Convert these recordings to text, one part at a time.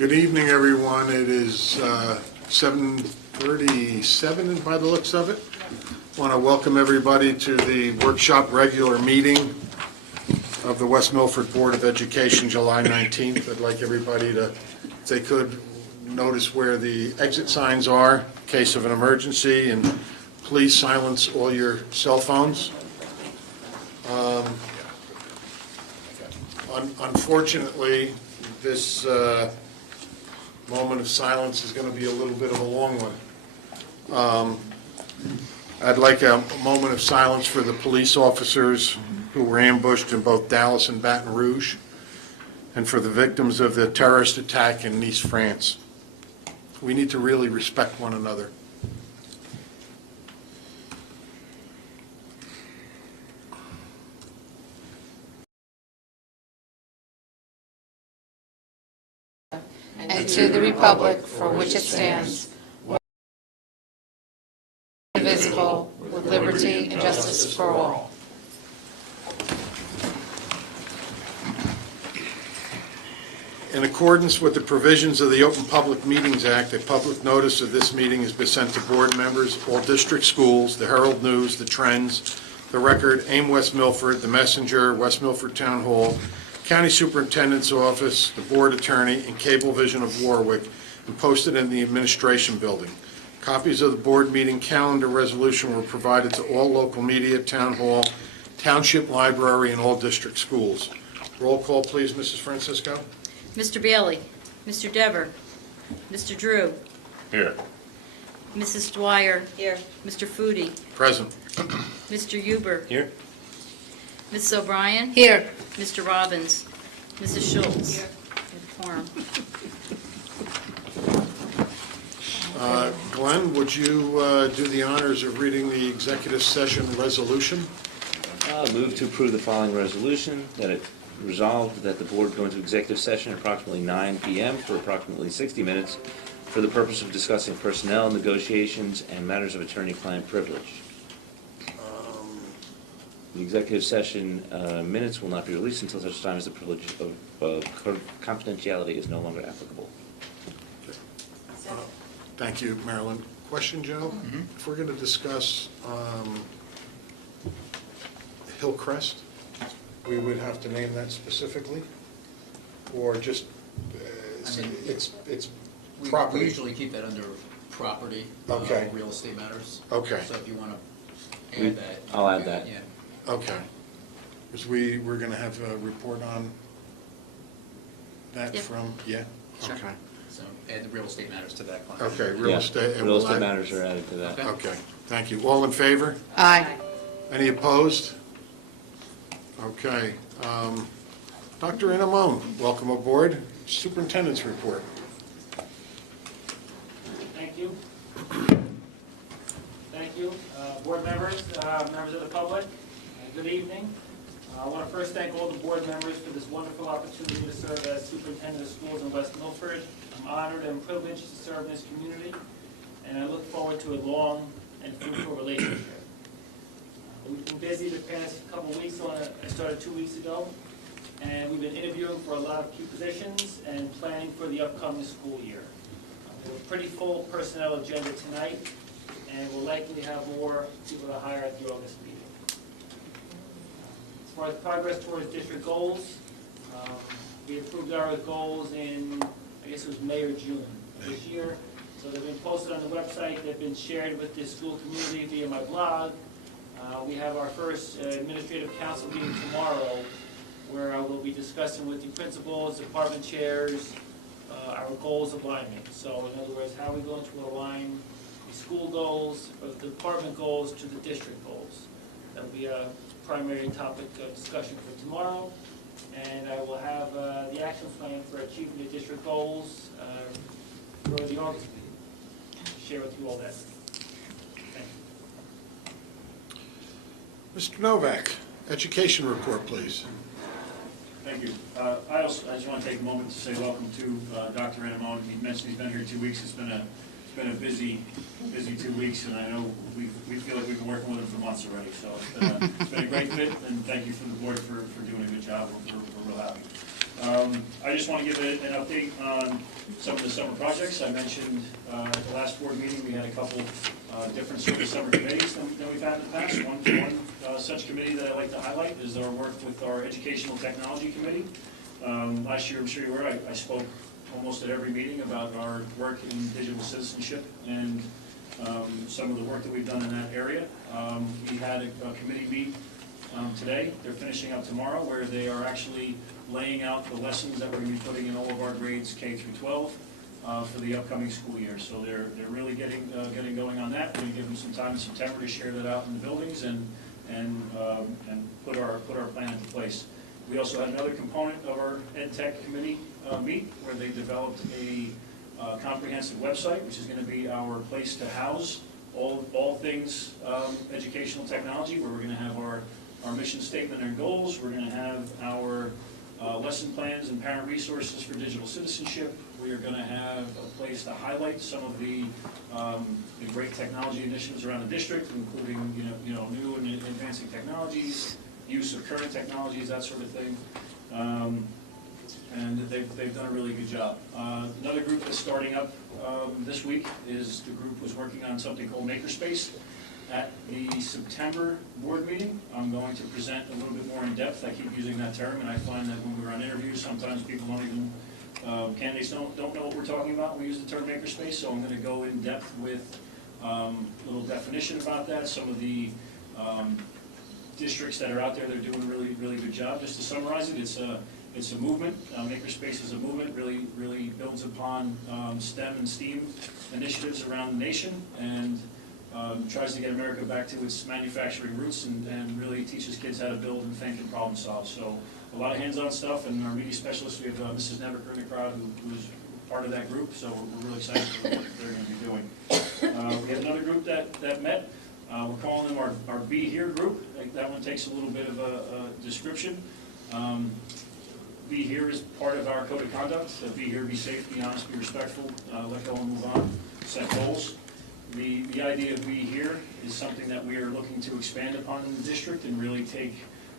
Good evening, everyone. It is 7:37 by the looks of it. I want to welcome everybody to the workshop regular meeting of the West Milford Board of Education, July 19th. I'd like everybody to, if they could, notice where the exit signs are in case of an emergency, and please silence all your cell phones. Unfortunately, this moment of silence is going to be a little bit of a long one. I'd like a moment of silence for the police officers who were ambushed in both Dallas and Baton Rouge, and for the victims of the terrorist attack in Nice, France. We need to really respect one another. And to the republic for which it stands, indivisible, with liberty and justice for all. In accordance with the provisions of the Open Public Meetings Act, a public notice of this meeting has been sent to board members, all district schools, the Herald News, the Trends, the Record, AIM West Milford, the Messenger, West Milford Town Hall, County Superintendent's Office, the Board Attorney, and Cablevision of Warwick, and posted in the Administration Building. Copies of the board meeting calendar resolution were provided to all local media, Town Hall, Township Library, and all district schools. Roll call, please, Mrs. Francisco. Mr. Bailey, Mr. Dever, Mr. Drew, Here. Mrs. Dwyer. Here. Mr. Foodie, Present. Mr. Huber. Here. Mrs. O'Brien. Here. Mr. Robbins, Mrs. Schultz. Here. Quorum. Glenn, would you do the honors of reading the executive session resolution? Move to approve the following resolution, that it resolved that the board go into executive session at approximately 9 p.m. for approximately 60 minutes for the purpose of discussing personnel, negotiations, and matters of attorney-client privilege. The executive session minutes will not be released until such time as the privilege of confidentiality is no longer applicable. Thank you, Marilyn. Question, Joe? If we're going to discuss Hillcrest, we would have to name that specifically? Or just, it's property? We usually keep that under property, Okay. real estate matters. Okay. So if you want to add that. I'll add that. Yeah. Okay. Because we're going to have a report on that Yep. from, yeah? Sure. Okay. So add the real estate matters to that class. Okay, real Yeah, estate. and Real we'll estate add- matters are added to that. Okay. Okay, thank you. All in favor? Aye. Any opposed? Okay. Dr. Inamone, welcome aboard. Superintendent's report. Thank you. Thank you. Board members, members of the public, good evening. I want to first thank all the board members for this wonderful opportunity to serve as superintendent of schools in West Milford. I'm honored and privileged to serve in this community, and I look forward to a long and fruitful relationship. We've been busy the past couple of weeks. I started 2 weeks ago, and we've been interviewing for a lot of key positions and planning for the upcoming school year. We have a pretty full personnel agenda tonight, and we'll likely have more people to hire at the August meeting. As far as progress towards district goals, we approved our goals in, I guess it was May or June of this year. So they've been posted on the website, they've been shared with the school community via my blog. We have our first administrative council meeting tomorrow, where I will be discussing with the principals, department chairs, our goals alignment. So in other words, how are we going to align the school goals, or the department goals to the district goals? That will be a primary topic of discussion for tomorrow. And I will have the action plan for achieving the district goals for the August meeting. Share with you all that. Thank you. Mr. Novak, education report, please. Thank you. I just want to take a moment to say welcome to Dr. Inamone. He mentioned he's been here 2 weeks. It's been a busy 2 weeks, and I know we feel like we've been working with him for months already. So it's been a great fit, and thank you from the board for doing a good job. We're real happy. I just want to give an update on some of the summer projects. I mentioned at the last board meeting, we had a couple different sort of summer committees than we've had in the past. One such committee that I'd like to highlight is our work with our Educational Technology Committee. Last year, I'm sure you were, I spoke almost at every meeting about our work in digital citizenship and some of the work that we've done in that area. We had a committee meet today. They're finishing up tomorrow, where they are actually laying out the lessons that we're going to be putting in all of our grades K through 12 for the upcoming school year. So they're really getting going on that. We're going to give them some time in September to share that out in the buildings and put our plan into place. We also had another component of our Ed Tech committee meet, where they developed a comprehensive website, which is going to be our place to house all things educational technology, where we're going to have our mission statement and goals. We're going to have our lesson plans and parent resources for digital citizenship. We are going to have a place to highlight some of the great technology initiatives around the district, including new and advancing technologies, use of current technologies, that sort of thing. And they've done a really good job. Another group that's starting up this week is the group was working on something called Makerspace. At the September board meeting, I'm going to present a little bit more in depth. I keep using that term, and I find that when we're on interviews, sometimes people don't even, candidates don't know what we're talking about when we use the term Makerspace, so I'm going to go in depth with a little definition about that, some of the districts that are out there that are doing a really, really good job. Just to summarize it, it's a movement. Makerspace is a movement, really builds upon STEM and STEAM initiatives around the nation, and tries to get America back to its manufacturing roots and really teaches kids how to build and think and problem solve. So a lot of hands-on stuff, and our media specialist, we have Mrs. Neverker in the crowd who's part of that group, so we're really excited for what they're going to be doing. We have another group that met. We're calling them our Be Here group. That one takes a little bit of a description. Be Here is part of our code of conduct. Be here, be safe, be honest, be respectful, let go and move on, set goals. The idea of Be Here is something that we are looking to expand upon in the district and really take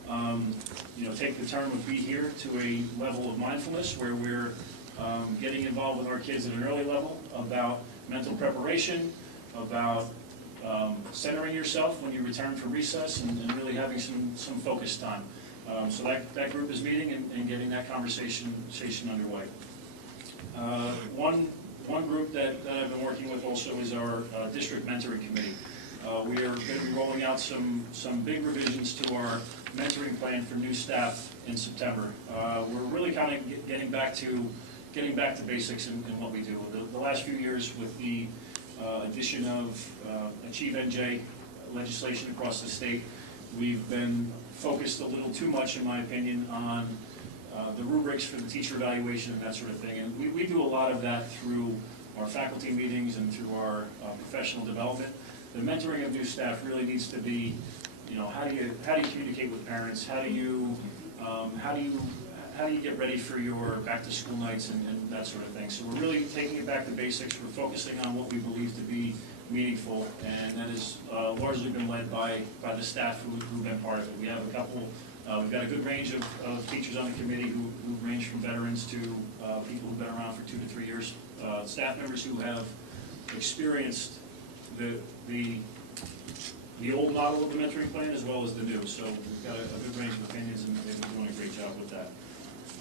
the term of Be Here to a level of mindfulness, where we're getting involved with our kids at an early level about mental preparation, about centering yourself when you return from recess, and really having some focused time. So that group is meeting and getting that conversation underway. One group that I've been working with also is our district mentoring committee. We are going to be rolling out some big revisions to our mentoring plan for new staff in September. We're really kind of getting back to basics in what we do. The last few years, with the addition of Achieve NJ legislation across the state, we've been focused a little too much, in my opinion, on the rubrics for the teacher evaluation and that sort of thing. And we do a lot of that through our faculty meetings and through our professional development. The mentoring of new staff really needs to be, how do you communicate with parents? How do you get ready for your back to school nights and that sort of thing? So we're really taking it back to basics. We're focusing on what we believe to be meaningful, and that has largely been led by the staff who've been part of it. We have a couple. We've got a good range of teachers on the committee who range from veterans to people who've been around for 2 to 3 years. Staff members who have experienced the old model of the mentoring plan as well as the new. So we've got a good range of opinions, and they've been doing a great job with that.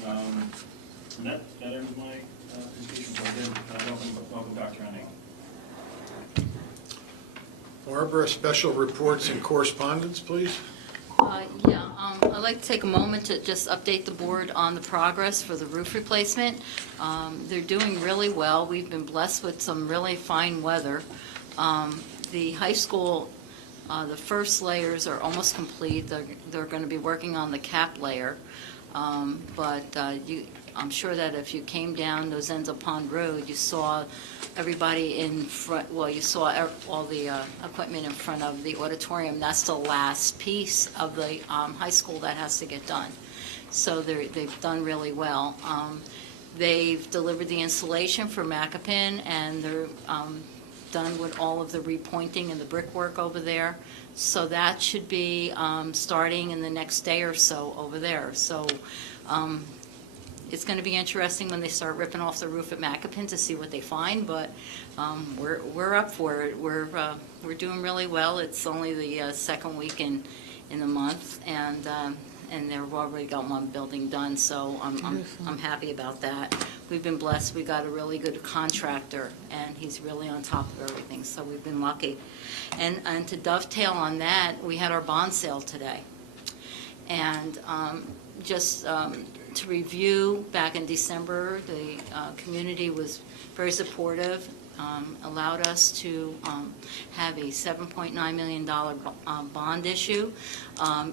And that ends my presentation. So again, welcome Dr. Henning. Barbara, special reports and correspondence, please. I'd like to take a moment to just update the board on the progress for the roof replacement. They're doing really well. We've been blessed with some really fine weather. The high school, the first layers are almost complete. They're going to be working on the cap layer. I'm sure that if you came down Nozenza Pond Road, you saw everybody in front, you saw all the equipment in front of the auditorium. That's the last piece of the high school that has to get done. So they've done really well. They've delivered the installation for Macapin, and they're done with all of the repointing and the brickwork over there. So that should be starting in the next day or so over there. So It's going to be interesting when they start ripping off the roof at Macapin to see what they find, but we're up for it. We're doing really well. It's only the second week in the month, and they've already got one building done, so I'm happy about that. We've been blessed. We got a really good contractor, and he's really on top of everything, so we've been lucky. And to dovetail on that, we had our bond sale today. And just to review, back in December, the community was very supportive, allowed us to have a $7.9 million bond issue,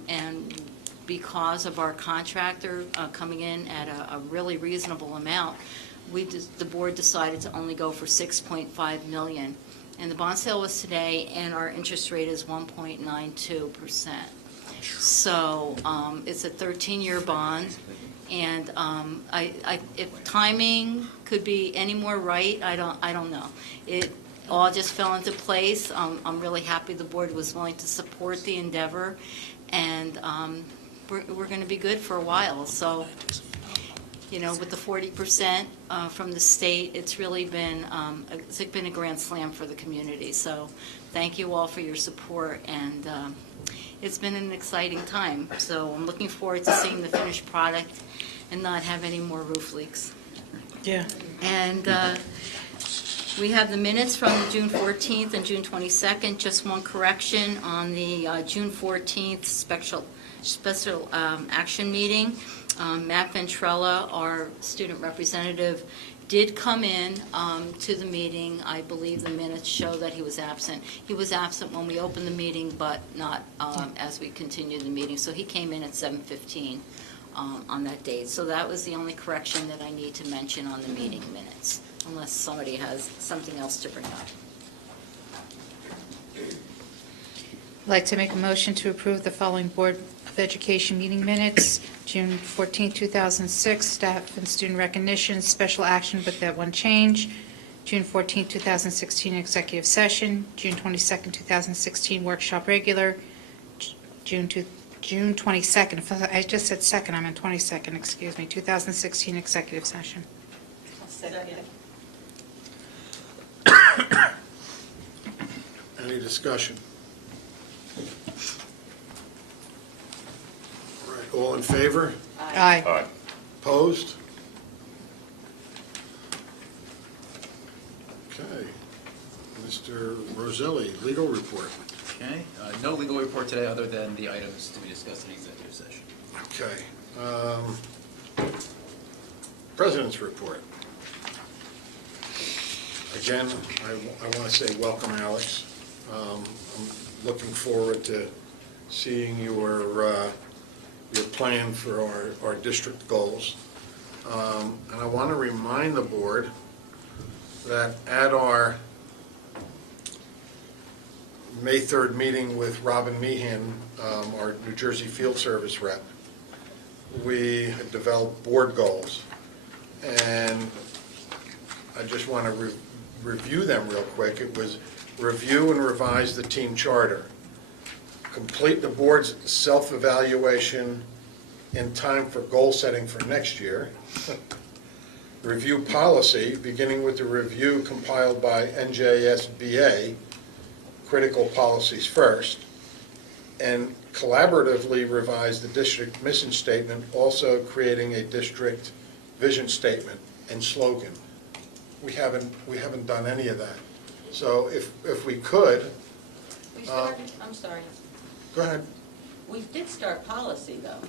and because of our contractor coming in at a really reasonable amount, the board decided to only go for $6.5 million. And the bond sale was today, and our interest rate is 1.92%. So it's a 13-year bond, and if timing could be any more right, I don't know. It all just fell into place. I'm really happy the board was willing to support the endeavor, and we're going to be good for a while. So, you know, with the 40% from the state, it's really been a grand slam for the community. So thank you all for your support, and it's been an exciting time. So I'm looking forward to seeing the finished product and not have any more roof leaks. Yeah. And we have the minutes from the June 14th and June 22nd. Just one correction on the June 14th special action meeting. Matt Ventrella, our student representative, did come in to the meeting. I believe the minutes show that he was absent. He was absent when we opened the meeting, but not as we continued the meeting. So he came in at 7:15 on that date. So that was the only correction that I need to mention on the meeting minutes, unless somebody has something else to bring up. I'd like to make a motion to approve the following Board of Education meeting minutes. June 14, 2006, staff and student recognition, special action with that one change. June 14, 2016, executive session. June 22, 2016, workshop regular. June 22nd, I just said second, I'm on 22nd, excuse me, 2016, executive session. Any discussion? All right, all in favor? Aye. Opposed? Okay. Mr. Roselli, legal report. Okay, no legal report today other than the items to be discussed in executive session. Okay. President's report. Again, I want to say welcome, Alex. I'm looking forward to seeing your plan for our district goals. And I want to remind the board that at our May 3rd meeting with Robin Meehan, our New Jersey Field Service rep, we had developed board goals. And I just want to review them real quick. It was review and revise the team charter, complete the board's self-evaluation in time for goal setting for next year, review policy, beginning with the review compiled by NJSBA, critical policies first, and collaboratively revise the district mission statement, also creating a district vision statement and slogan. We haven't done any of that. So if we could, We started, I'm sorry, go ahead. we did start policy, though.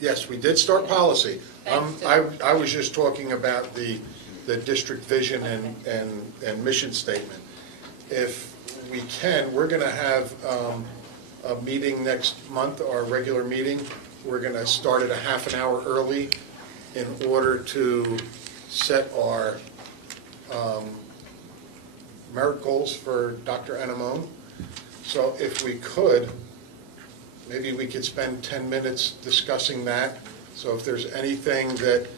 Yes, we did start policy. Thanks, I was just talking about the district vision and mission statement. If we can, we're going to have a meeting next month, our regular meeting. We're going to start it a half an hour early in order to set our merit goals for Dr. Anamone. So if we could, maybe we could spend 10 minutes discussing that. So if there's anything that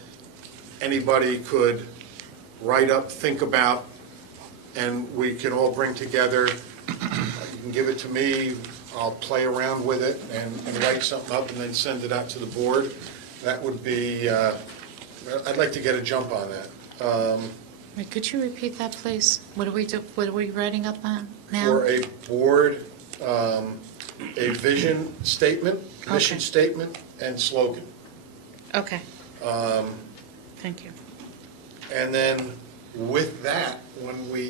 anybody could write up, think about, and we can all bring together, you can give it to me, I'll play around with it and write something up and then send it out to the board. That would be I'd like to get a jump on that. Wait, could you repeat that, please? What are we writing up on now? For a board, a vision statement, mission Okay. statement, and slogan. Okay. Thank you. And then with that, when we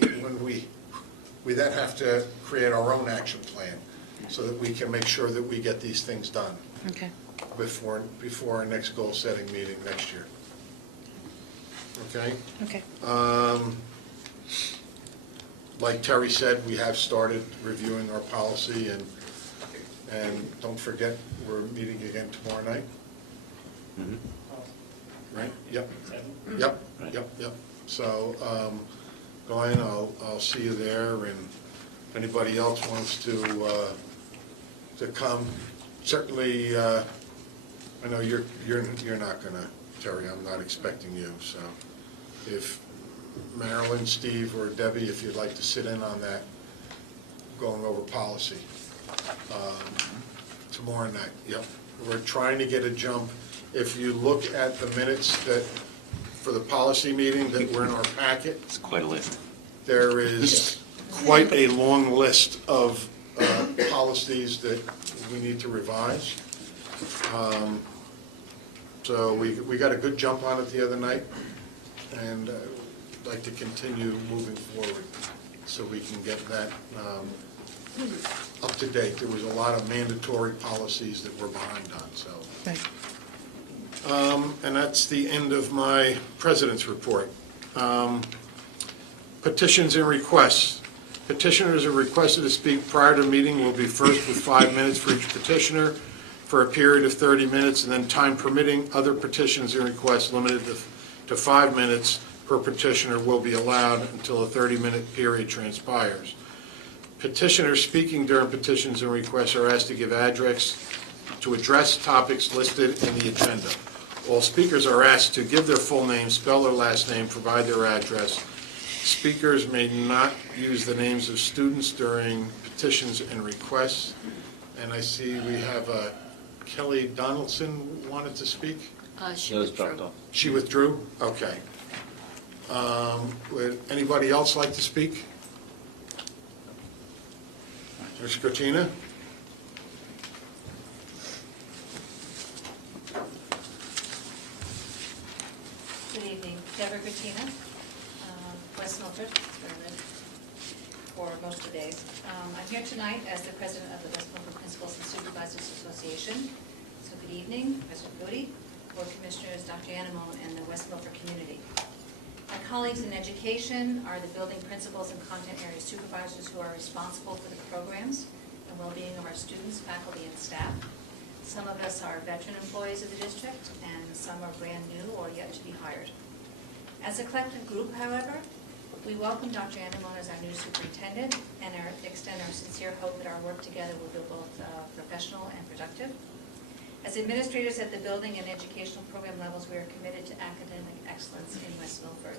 then have to create our own action plan so that we can make sure that we get these things done Okay. before our next goal-setting meeting next year. Okay? Okay. Like Terry said, we have started reviewing our policy, and don't forget, we're meeting again tomorrow night, Mhm. right? Yep, Seven? yep, Right. yep. So, go in, I'll see you there, and if anybody else wants to come, certainly, I know you're not gonna, Terry, I'm not expecting you, so if Marilyn, Steve, or Debbie, if you'd like to sit in on that, going over policy, tomorrow night, yep. We're trying to get a jump. If you look at the minutes that, for the policy meeting that were in our packet, It's quite a list. there is quite a long list of policies that we need to revise. So we got a good jump on it the other night, and I'd like to continue moving forward so we can get that up to date. There was a lot of mandatory policies that we're behind on, so. Right. And that's the end of my president's report. Petitions and requests. Petitioners are requested to speak prior to the meeting will be first with 5 minutes for each petitioner for a period of 30 minutes, and then time permitting, other petitions and requests limited to 5 minutes per petitioner will be allowed until a 30-minute period transpires. Petitioners speaking during petitions and requests are asked to give address to address topics listed in the agenda. All speakers are asked to give their full name, spell their last name, provide their address. Speakers may not use the names of students during petitions and requests. And I see we have Kelly Donaldson wanted to speak. She Those withdrew. dropped off. She withdrew? Okay. Would anybody else like to speak? Ms. Cortina? Good evening, Deborah Grattina, West Milford, where I live for most of the days. I'm here tonight as the president of the West Milford Principals and Supervisors Association. So good evening, President Bodie, Board Commissioners, Dr. Anamone, and the West Milford community. My colleagues in education are the building principals and content area supervisors who are responsible for the programs and well-being of our students, faculty, and staff. Some of us are veteran employees of the district, and some are brand new or yet to be hired. As a collective group, however, we welcome Dr. Anamone as our new superintendent and extend our sincere hope that our work together will be both professional and productive. As administrators at the building and educational program levels, we are committed to academic excellence in West Milford.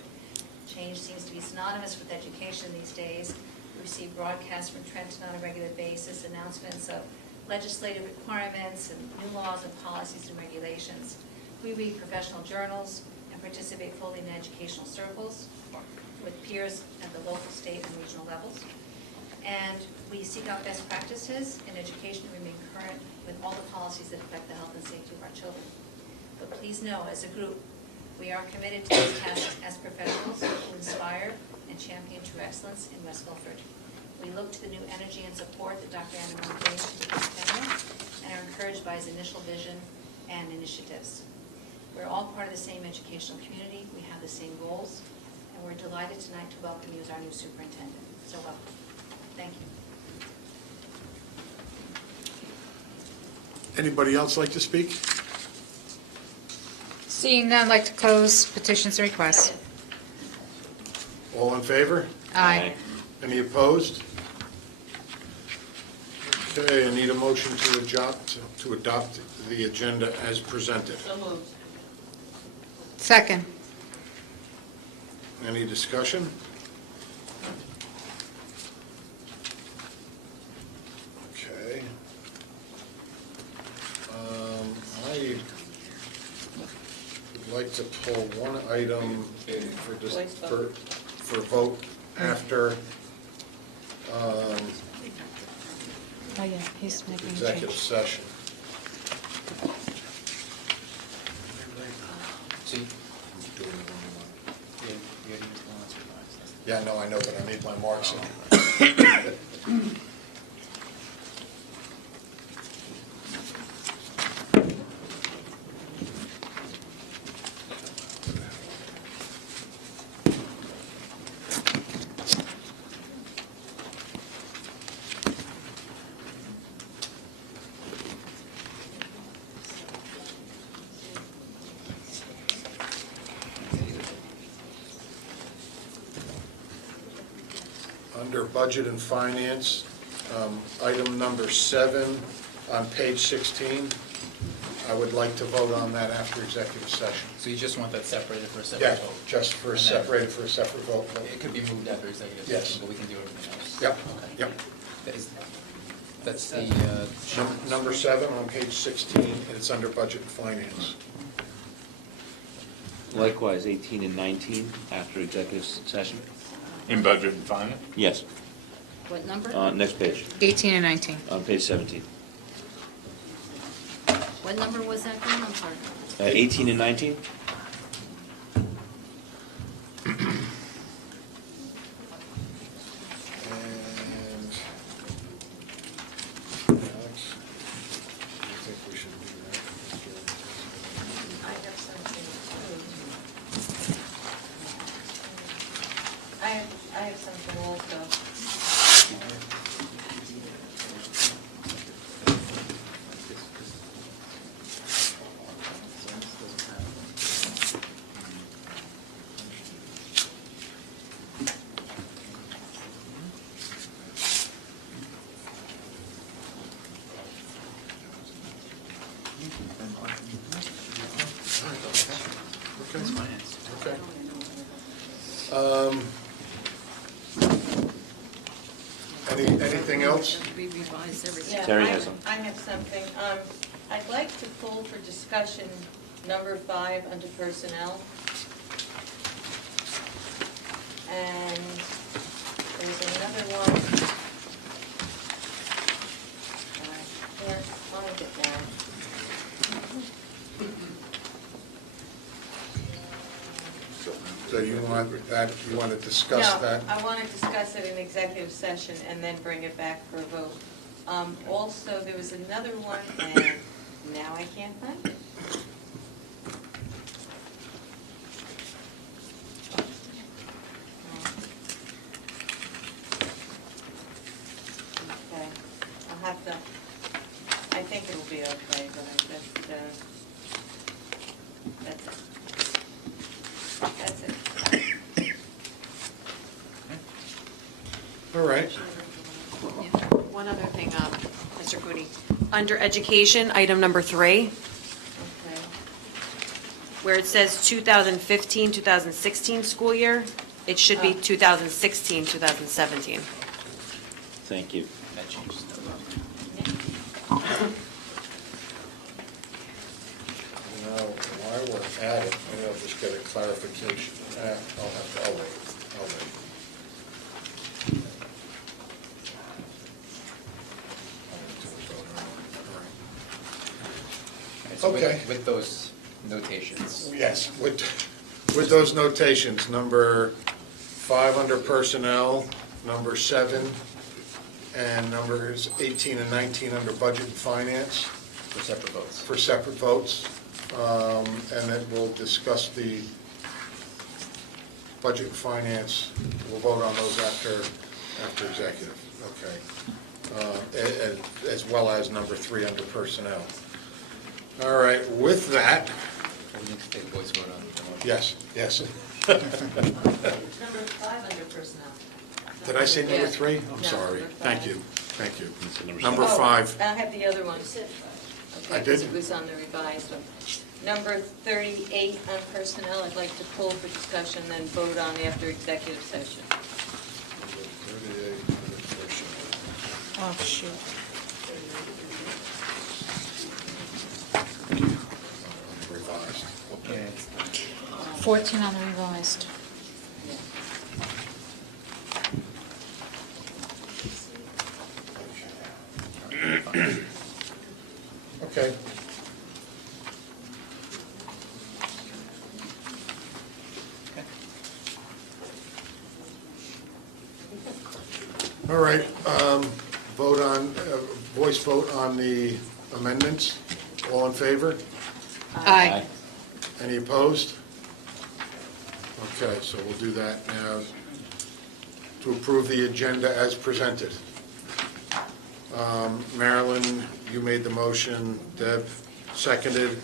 Change seems to be synonymous with education these days. We receive broadcasts from Trenton on a regular basis, announcements of legislative requirements and new laws and policies and regulations. We read professional journals and participate fully in educational circles with peers at the local, state, and regional levels. And we seek out best practices in education to remain current with all the policies that affect the health and safety of our children. But please know, as a group, we are committed to these tasks as professionals who inspire and champion true excellence in West Milford. We look to the new energy and support that Dr. Anamone brings to the tenure and are encouraged by his initial vision and initiatives. We're all part of the same educational community. We have the same goals, and we're delighted tonight to welcome you as our new superintendent. So welcome. Thank you. Anybody else like to speak? Seeing none, I'd like to close petitions and requests. All in favor? Aye. Any opposed? Okay, I need a motion to adopt the agenda as presented. So moved. Second. Any discussion? Okay. I would like to pull one item for Voice vote. for vote after Oh, yeah, he's making a executive change. session. See, Doing the wrong one. you already used one last revised. Yeah, no, I know, but I need my marks in. Under Budget and Finance, item number 7 on page 16, I would like to vote on that after executive session. So you just want that separated for a Yeah, separate vote? just for And then- separated for a separate vote. It could be moved after executive Yes. session, but we can do everything else. Yep, Okay. yep. That's the, Number 7 on page 16, and it's under Budget and Finance. Likewise, 18 and 19 after executive session? In budget and finance? Yes. What number? Next page, 18 and 19. on page 17. What number was that again? I'm sorry. 18 and 19? And Alex, I think we should do that. I have something too. I have something also. Okay. Okay. Anything else? We revised everything. Yeah, Terry I- has some. I have something. I'd like to pull for discussion number 5 under personnel. And there's another one. I can't find it now. So you want that, you want to discuss that? No, I want to discuss it in executive session and then bring it back for a vote. Also, there was another one, and now I can't find it. Okay, I'll have to, I think it'll be okay, but I just, that's it. That's it. All right. One other thing, Mr. Cooney. Under education, item number 3, Okay. where it says 2015, 2016 school year, it should be 2016, 2017. Thank you. that changes. Now, while we're at it, maybe I'll just get a clarification. I'll wait. So with- Okay. With those notations. Yes, with those notations, number 5 under personnel, number 7, and numbers 18 and 19 under budget and finance For separate votes. for separate votes. And then we'll discuss the budget and finance. We'll vote on those after executive, okay. As well as number 3 under personnel. All right, with that, We need to take a voice vote on the motion. yes. Number 5 under personnel. Did I say number Yeah. 3? I'm No, sorry. number Thank five. you, thank you. That's number Number Oh, 5. I have the other one. You said Okay, I because did? it was on the revised one. Number 38 on personnel, I'd like to pull for discussion, then vote on after executive session. 38 under personnel. Oh, shoot. Revised. Yeah, it's- 14 on the revised. Okay. All right, voice vote on the amendments. All in favor? Aye. Any opposed? Okay, so we'll do that now to approve the agenda as presented. Marilyn, you made the motion, Deb seconded.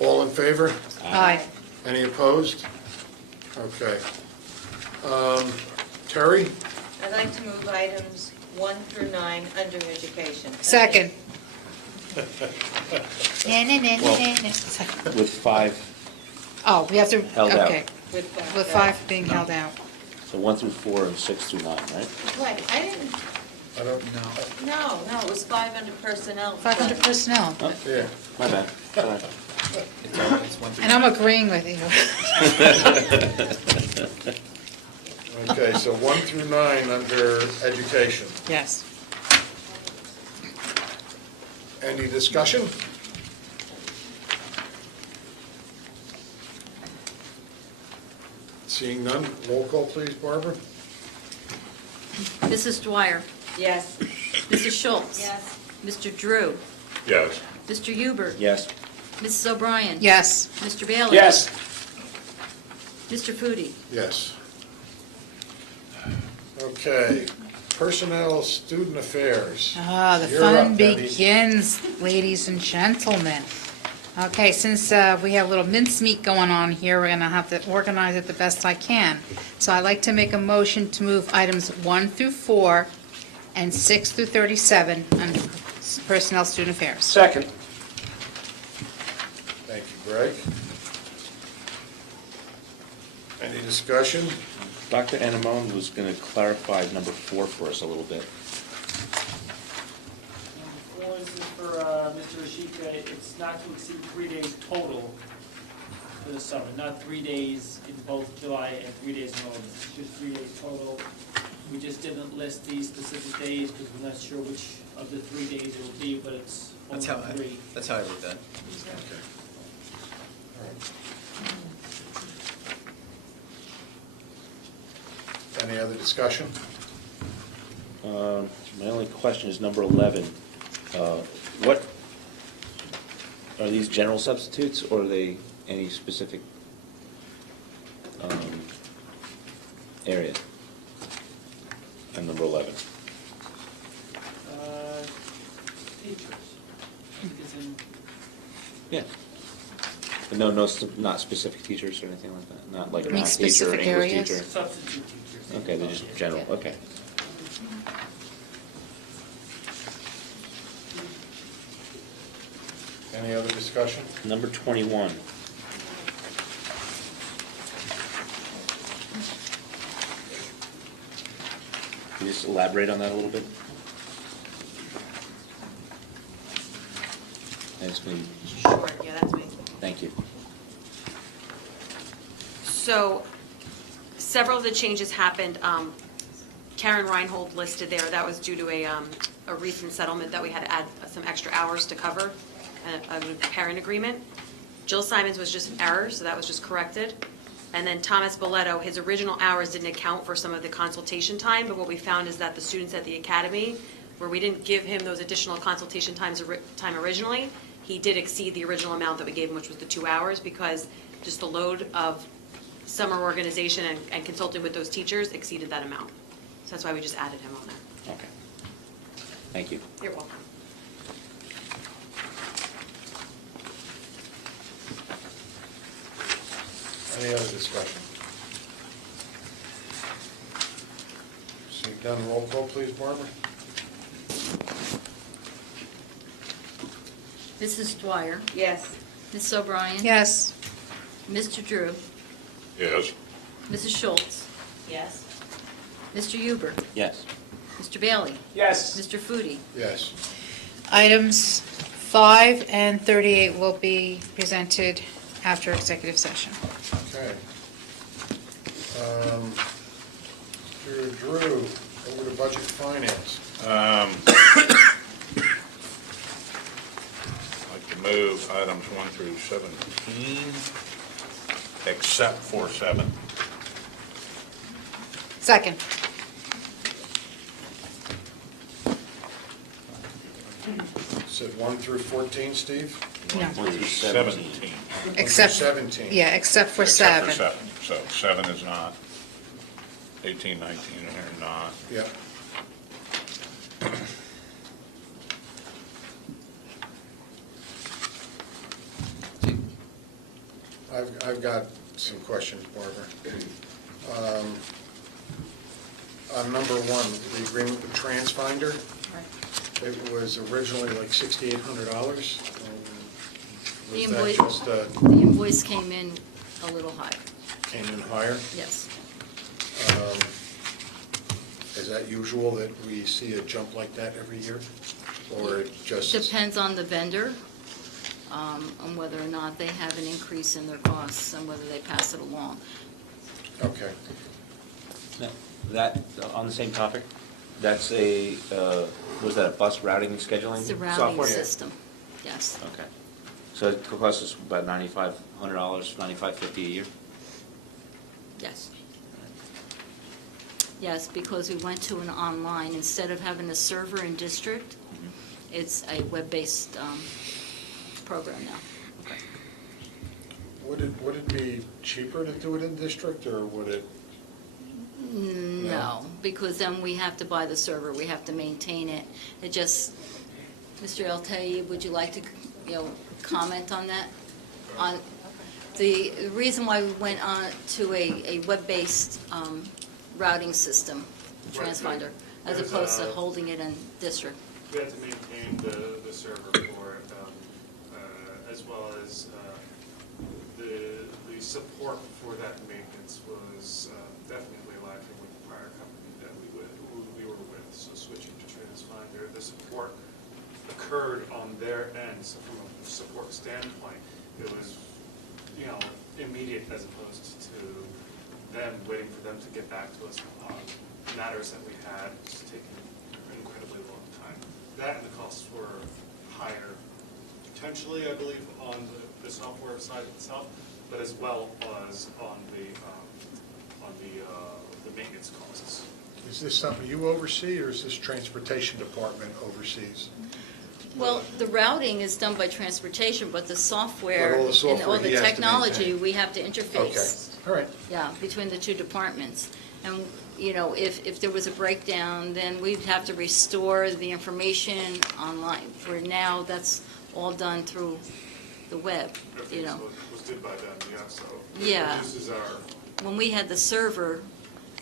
All in favor? Aye. Any opposed? Okay. Terry? I'd like to move items 1 through 9 under education. Second. With 5, Oh, we have to, Held out. okay. With 5 being held out. so 1 through 4 and 6 through 9, right? Wait, I didn't, I don't, no, it was 5 under personnel. 500 personnel. yeah. My bad. Sorry. It's 1 through And I'm agreeing with you. Okay, so 1 through 9 under education. Yes. Any discussion? Seeing none, roll call please, Barbara. Mrs. Dwyer, Yes. Mrs. Schultz. Yes. Mr. Drew, Yes. Mr. Huber. Yes. Mrs. O'Brien. Yes. Mr. Bailey. Yes. Mr. Foodie. Yes. Okay, personnel, student affairs. Ah, the You're fun up, Debbie. begins, ladies and gentlemen. Okay, since we have a little mincemeat going on here, we're going to have to organize it the best I can. So I'd like to make a motion to move items 1 through 4 and 6 through 37 under personnel, student affairs. Second. Thank you, Greg. Any discussion? Dr. Anamone was going to clarify number 4 for us a little bit. Number 4 is for Mr. Ashika, it's not to exceed 3 days total for the summer, not 3 days in both July and 3 days in August. It's just 3 days total. We just didn't list these specific days because we're not sure which of the 3 days it will be, but it's only That's how 3. that's how I wrote that. All right. Any other discussion? My only question is number 11. What, are these general substitutes, or are they any specific area? And number 11. Teachers. I think it's in, Yeah. But no, not specific teachers or anything like that? Not like a Mean math teacher or specific English areas? teacher? substitute teachers. Okay, they're just general, okay. Any other discussion? Number 21. Can you just elaborate on that a little bit? That's me. Sure, yeah, that's me. Thank you. So, several of the changes happened. Karen Reinhold listed there, that was due to a recent settlement that we had to add some extra hours to cover, a parent agreement. Jill Simons was just an error, so that was just corrected. And then Thomas Boletto, his original hours didn't account for some of the consultation time, but what we found is that the students at the academy, where we didn't give him those additional consultation time originally, he did exceed the original amount that we gave him, which was the 2 hours, because just the load of summer organization and consulting with those teachers exceeded that amount. So that's why we just added him on there. Okay. Thank you. You're welcome. Any other discussion? Seeing none, roll call please, Barbara. Mrs. Dwyer, Yes. Mrs. O'Brien. Yes. Mr. Drew, Yes. Mrs. Schultz, Yes. Mr. Huber, Yes. Mr. Bailey, Yes. Mr. Foodie. Yes. Items 5 and 38 will be presented after executive session. Okay. Okay. Drew, over to budget finance. I'd like to move items 1 through 17, except for 7. Second. Said 1 through 14, Steve? No. 1 through 17. 17. Except, 17. yeah, except for Except for 7. 7. So 7 is not. 18, 19 are not. Yep. I've got some questions, Barbara. On number 1, the agreement with TransFinder, it was originally like $6,800. The Was that invoice, just, the invoice came in a little high, came in higher? yes. Is that usual that we see a jump like that every year? Or it just? Depends on the vendor, on whether or not they have an increase in their costs and whether they pass it along. Okay. Now, that, on the same topic, that's a, was that a bus routing and scheduling It's a software? routing system, yes. Okay. So it costs us about $9,500, $9,550 a year? Yes. Yes, because we went to an online, instead of having a server in district, it's a web-based program now. Would it be cheaper to do it in district, or would it? No, because then we have to buy the server, we have to maintain it. It just, Mr. Altay, would you like to, comment on that? On the reason why we went on to a web-based routing system, TransFinder, as There's opposed to a- holding it in district. We had to maintain the server for it, as well as the support for that maintenance was definitely lacking with the prior company that we were with. So switching to TransFinder, the support occurred on their end. So from a support standpoint, it was immediate as opposed to them waiting for them to get back to us on matters that we had just taking an incredibly long time. That and the costs were higher, potentially, I believe, on the software side itself, but as well as on the maintenance costs. Is this something you oversee, or is this transportation department oversees? Well, the routing is done by transportation, but the software But all the and software all the he has to technology, maintain. we have to Okay, interface. all right. Yeah, between the two departments. And, if there was a breakdown, then we'd have to restore the information online. For now, that's all done through the web, Everything was did by them, yeah, so Yeah. it reduces our, When we had the server,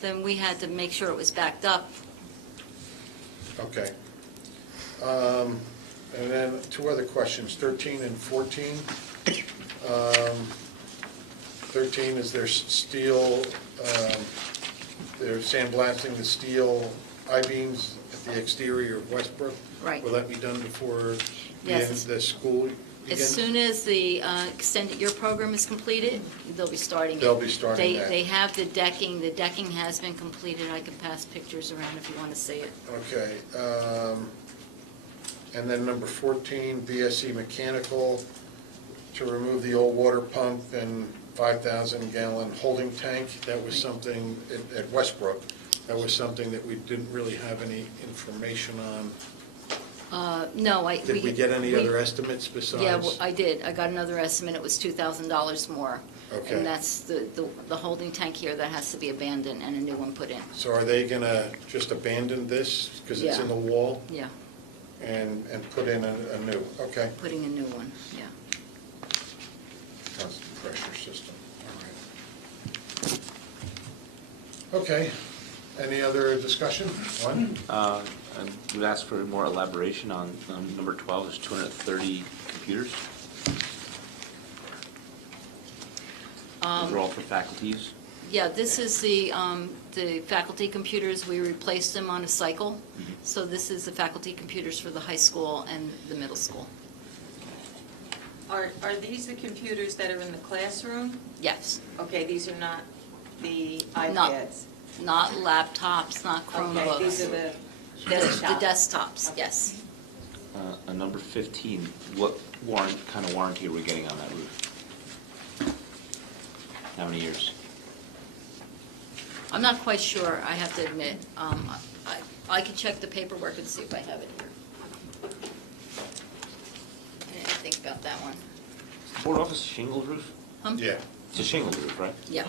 then we had to make sure it was backed up. Okay. And then 2 other questions, 13 and 14. 13 is their steel, they're sandblasting the steel I-beams at the exterior of Westbrook. Right. Will that be done before the Yes, end of the school begins? As soon as the extended year program is completed, they'll be starting it. They'll be starting that. They have the decking has been completed. I can pass pictures around if you want to see it. Okay. And then number 14, BSC Mechanical, to remove the old water pump and 5,000-gallon holding tank. That was something at Westbrook. That was something that we didn't really have any information on. No, Did we get any other estimates besides? Yeah, I did. I got another estimate. It was $2,000 more. Okay. And that's the holding tank here that has to be abandoned and a new one put in. So are they going to just abandon this because it's Yeah. in the wall Yeah, and put in a new? Okay. putting a new one, yeah. Constant pressure system, all right. Okay, any other discussion? One? I would ask for more elaboration on number 12, is 230 computers. These are all for faculties. Yeah, this is the faculty computers. We replaced them on a cycle. So this is the faculty computers for the high school and the middle school. Are these the computers that are in the classroom? Yes, Okay, these are not the Not- iPads? not laptops, not Chromebooks. Okay, these are the The desktops? desktops, yes. Number 15, what kind of warranty are we getting on that roof? How many years? I'm not quite sure, I have to admit. I can check the paperwork and see if I have it here. I didn't think about that one. Board office shingled roof? Yeah. It's a shingled roof, right? Yeah.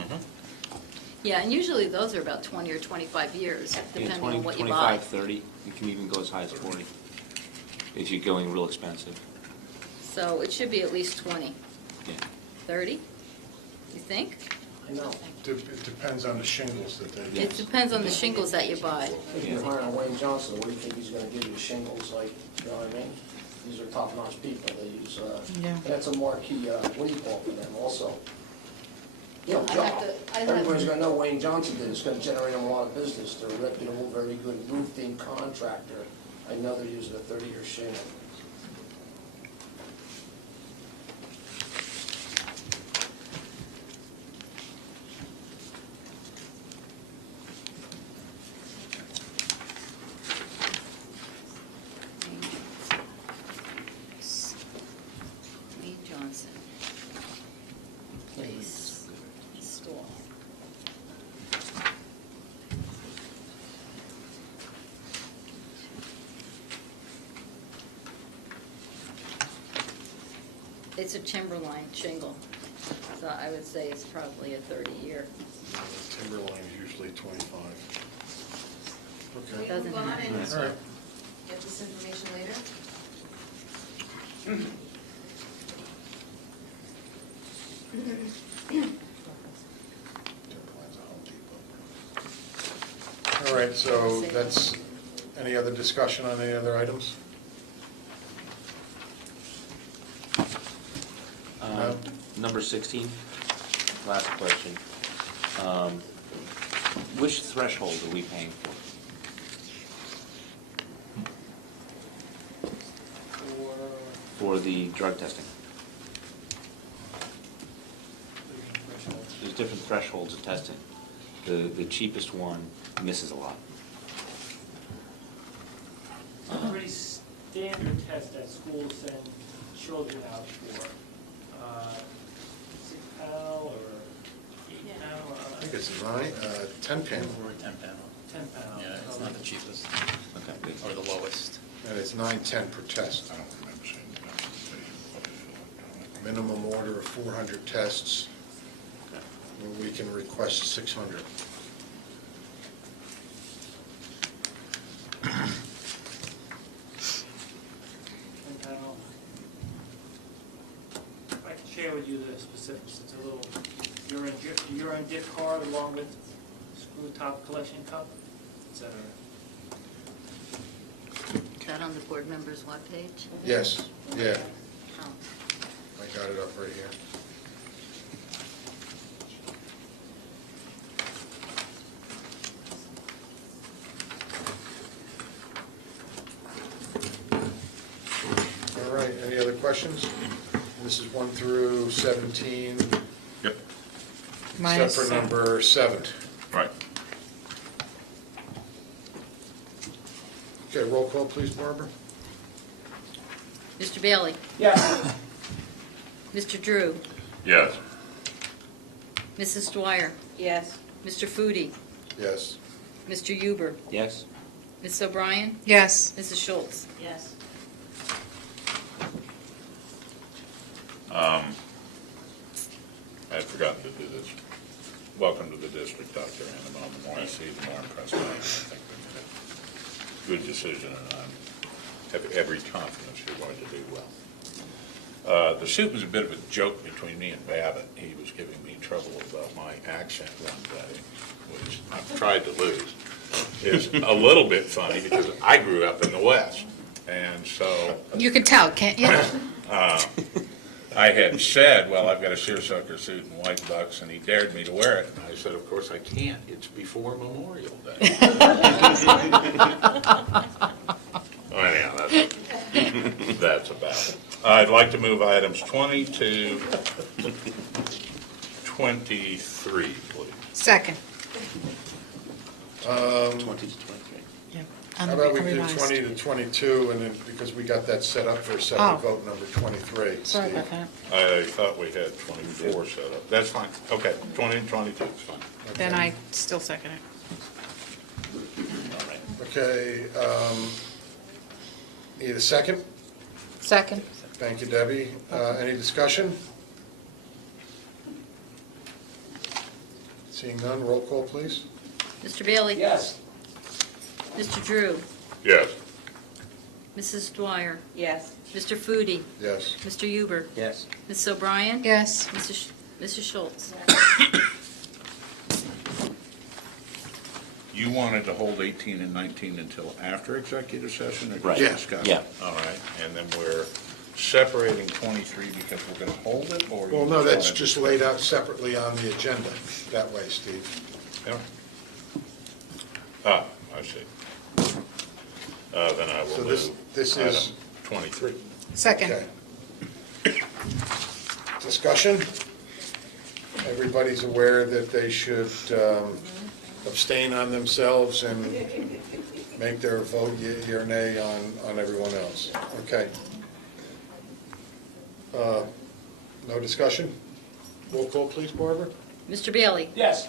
Yeah, and usually those are about 20 or 25 years, Yeah, depending 20, on what you buy. 25, 30. You can even go as high as 40 if you're going real expensive. So it should be at least 20. Yeah. 30, you think? It depends on the shingles that they It use. depends on the shingles that you buy. If you're hiring Wayne Johnson, what do you think he's gonna give you the shingles, like, you know what I mean? These are top-notch people, they use, Yeah. that's a marquee, what do you call it for them also? You know, I have job. to- I have- Everybody's gonna know Wayne Johnson did, it's gonna generate them a lot of business, they're a reputable, very good roofing contractor. I know they're using a 30-year shingle. Wayne Johnson. Place. Install. It's a timberline shingle, so I would say it's probably a 30-year. Timberline is usually 25. Can we Okay. move on and All right. get this information later? Timberline's a Home Depot. All right, so that's, any other discussion on any other items? No? Number 16, last question. Which threshold are we paying for? For the drug testing? There's different thresholds of testing. The cheapest one misses a lot. It's a pretty standard test that schools send children out for. 6-panel or 8-panel, I think it's 10 panel, Or a 10-panel. 10-panel. Yeah, it's not the cheapest, Okay. or the lowest. and it's 910 per test. I don't remember seeing the documentation. Minimum order of 400 tests. We can request 600. Panel. I can share with you the specifics. It's a little urine dip card along with screw top collection cup, etc. Is that on the board member's webpage? Yes, yeah, Oh. I got it up right here. All right, any other questions? This is 1 through 17, Yep, Minus except for seven. number 7. right. Okay, roll call, please, Barbara. Mr. Bailey? Yes. Mr. Drew? Yes. Mrs. Dwyer? Yes. Mr. Foodie? Yes. Mr. Huber? Yes? Ms. O'Brien? Yes. Mrs. Schultz? Yes. I had forgotten to do this. Welcome to the district, Dr. Annabelle. The more I see, the more impressed I am. I think we made a good decision, and I have every confidence you're going to do well. The suit was a bit of a joke between me and Babbitt. He was giving me trouble about my accent one day, which I've tried to lose. It's a little bit funny because I grew up in the West, and so You can tell, can't you? I had said, well, I've got a seersucker suit and white bucks, and he dared me to wear it. And I said, of course I can't. It's before Memorial Day. Well, anyhow, that's about it. I'd like to move items 20 to 23, please. Second. 20 to 23. Yeah. How about we do 20 to 22, and then, because we got that set up for a separate Oh. vote, number 23, Sorry Steve. about that. I thought we had 24 set up. That's fine. Okay, 20 and 22 is fine. Then I still second it. All right. Okay, need a second? Second. Thank you, Debbie. Any discussion? Seeing none, roll call, please. Mr. Bailey? Yes. Mr. Drew? Yes. Mrs. Dwyer? Yes. Mr. Foodie? Yes. Mr. Huber? Yes. Mrs. O'Brien? Yes. Mrs. Schultz? You wanted to hold 18 and 19 until after executive session? or Right. just discuss? Yeah. All right, and then we're separating 23 because we're going to hold it, or? Well, you no, that's wanted to- just laid out separately on the agenda, that way, Steve. Yeah. Ah, I see. Then I So will this- move this is- item 23. Second. Okay. Discussion? Everybody's aware that they should abstain on themselves and make their vote yea or nay on everyone else. Okay. No discussion? Roll call, please, Barbara? Mr. Bailey? Yes.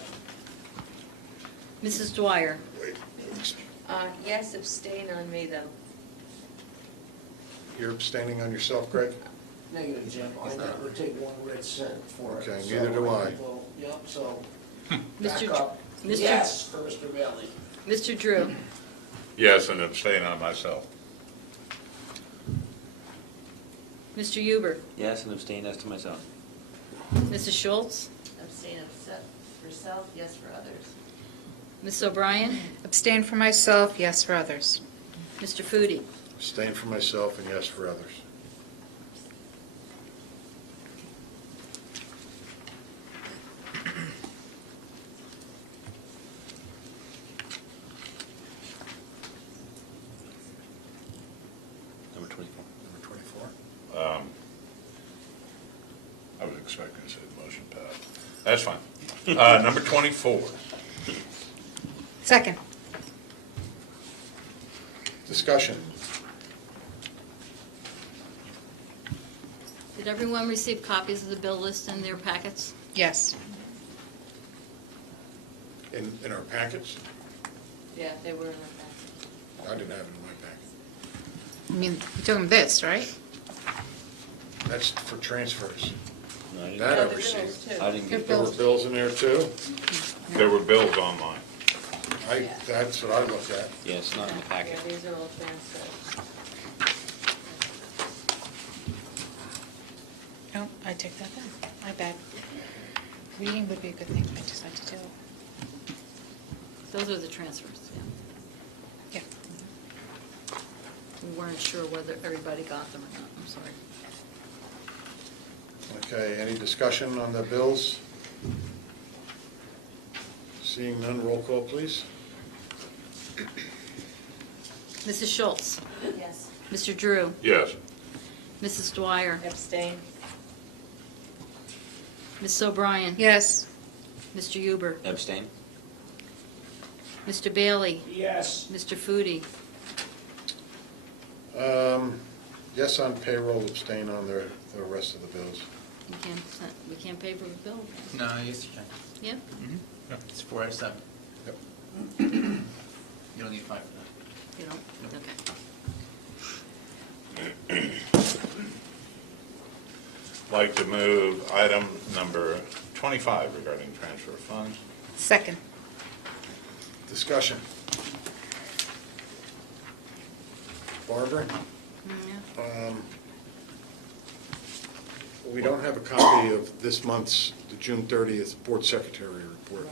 Mrs. Dwyer? Yes, abstain on me, though. You're abstaining on yourself, Greg? Negative, Jim. I never take one red cent for it. Okay, So neither do I. will- Yep, so Mr. back up. Mr. Yes for Mr. Bailey. Mr. Drew? Yes, and abstain on myself. Mr. Huber? Yes, and abstain as to myself. Mrs. Schultz? Abstain for self, yes for others. Mrs. O'Brien? Abstain for myself, yes for others. Mr. Foodie? Abstain for myself and yes for others. Number 24. Number 24? I was expecting to say the motion passed. That's fine. Number 24. Second. Discussion? Did everyone receive copies of the bill list in their packets? Yes. In our packets? Yeah, they were in the back. I didn't have it in my packet. I mean, you're talking this, right? That's for transfers. No, I didn't, That No, I the received. bills, too. I didn't get There were those. bills in there too? There were bills online. That's what I looked at. Yeah, it's not in the packet. Yeah, these are all transfers. No, I take that back. My bad. Reading would be a good thing. I just like to do it. Those are the transfers, yeah. Yeah. We weren't sure whether everybody got them or not, I'm sorry. Okay, any discussion on the bills? Seeing none, roll call, please. Mrs. Schultz? Yes. Mr. Drew? Yes. Mrs. Dwyer? Abstain. Mrs. O'Brien? Yes. Mr. Huber? Abstain? Mr. Bailey? Yes. Mr. Foodie? Yes on payroll, abstain on the rest of the bills. We can't pay for the bill? No, yes, you can. Yeah? It's 4 out of 7. Yep. You don't need 5 for that. You don't? Okay. Like to move item number 25 regarding transfer of funds. Second. Discussion. Barbara? Yeah. We don't have a copy of this month's, the June 30th Board Secretary report.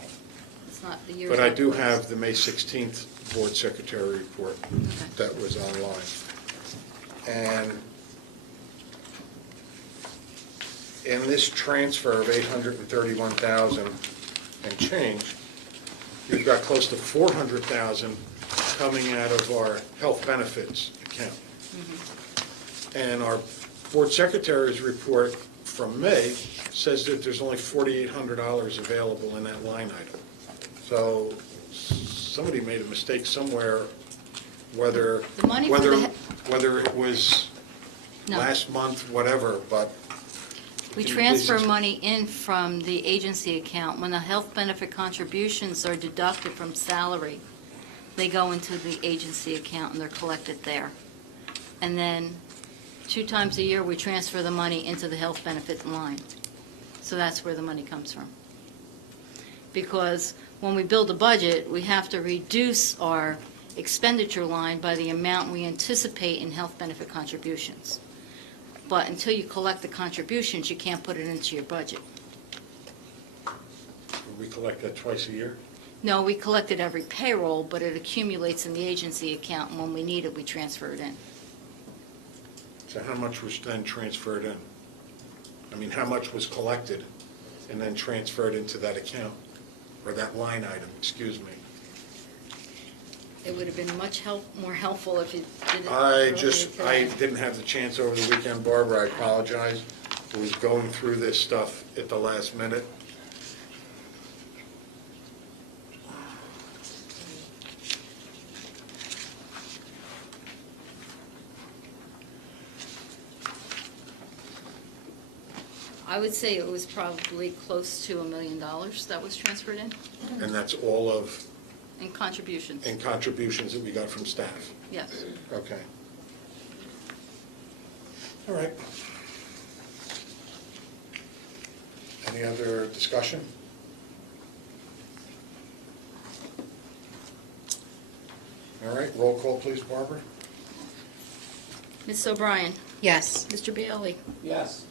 It's not the year's. But I do report. have the May 16th Board Secretary report that was online. And in this transfer of 831,000 and change, you've got close to 400,000 coming out of our health benefits account. And our Board Secretary's report from May says that there's only $4,800 available in that line item. So somebody made a mistake somewhere, whether The money for the whether it was No. last month, whatever, but. We Can you transfer please- money in from the agency account. When the health benefit contributions are deducted from salary, they go into the agency account and they're collected there. And then 2 times a year, we transfer the money into the health benefit line. So that's where the money comes from. Because when we build a budget, we have to reduce our expenditure line by the amount we anticipate in health benefit contributions. But until you collect the contributions, you can't put it into your budget. We collect that twice a year? No, we collect it every payroll, but it accumulates in the agency account, and when we need it, we transfer it in. So how much was then transferred in? I mean, how much was collected and then transferred into that account, or that line item, excuse me? It would have been much more helpful if you did it. I earlier I today. didn't have the chance over the weekend, Barbara, I apologize. I was going through this stuff at the last minute. I would say it was probably close to $1 million that was transferred in, And that's all of, in contributions. in contributions that we got from staff? Yes. Okay. All right. Any other discussion? All right, roll call, please, Barbara. Ms. O'Brien, Yes. Mr. Bailey, Yes.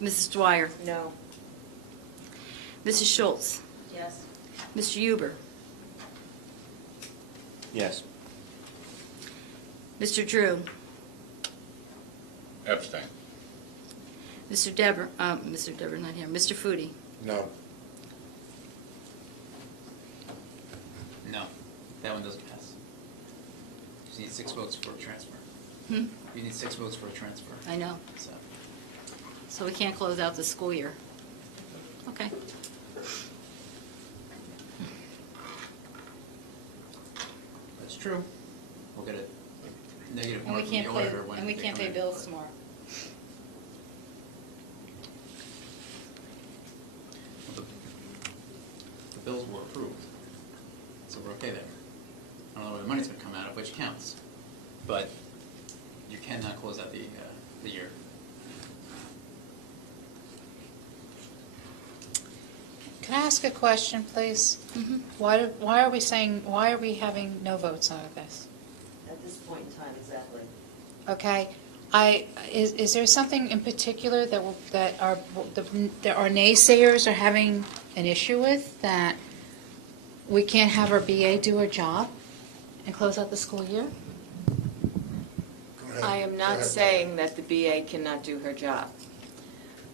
Mrs. Dwyer, No. Mrs. Schultz, Yes. Mr. Huber, Yes. Mr. Drew, Abstain. Mr. Deborah, not here, Mr. Foodie, No. No, that one doesn't pass. You need 6 votes for a transfer. Hmm? You need 6 votes for a transfer, I know, so. so we can't close out the school year. Okay. That's true. We'll get a negative And we mark from the can't pay, auditor when and we they can't come pay in, bills but- tomorrow. The bills were approved, so we're okay there. I don't know where the money's gonna come out of, which counts, but you cannot close out the year. Can I ask a question, please? Mhm. Why are we saying, why are we having no votes out of this? At this point in time, exactly. Okay, is there something in particular that our naysayers are having an issue with, that we can't have our BA do her job and close out the school year? Go ahead. I am Go not ahead. saying that the BA cannot do her job.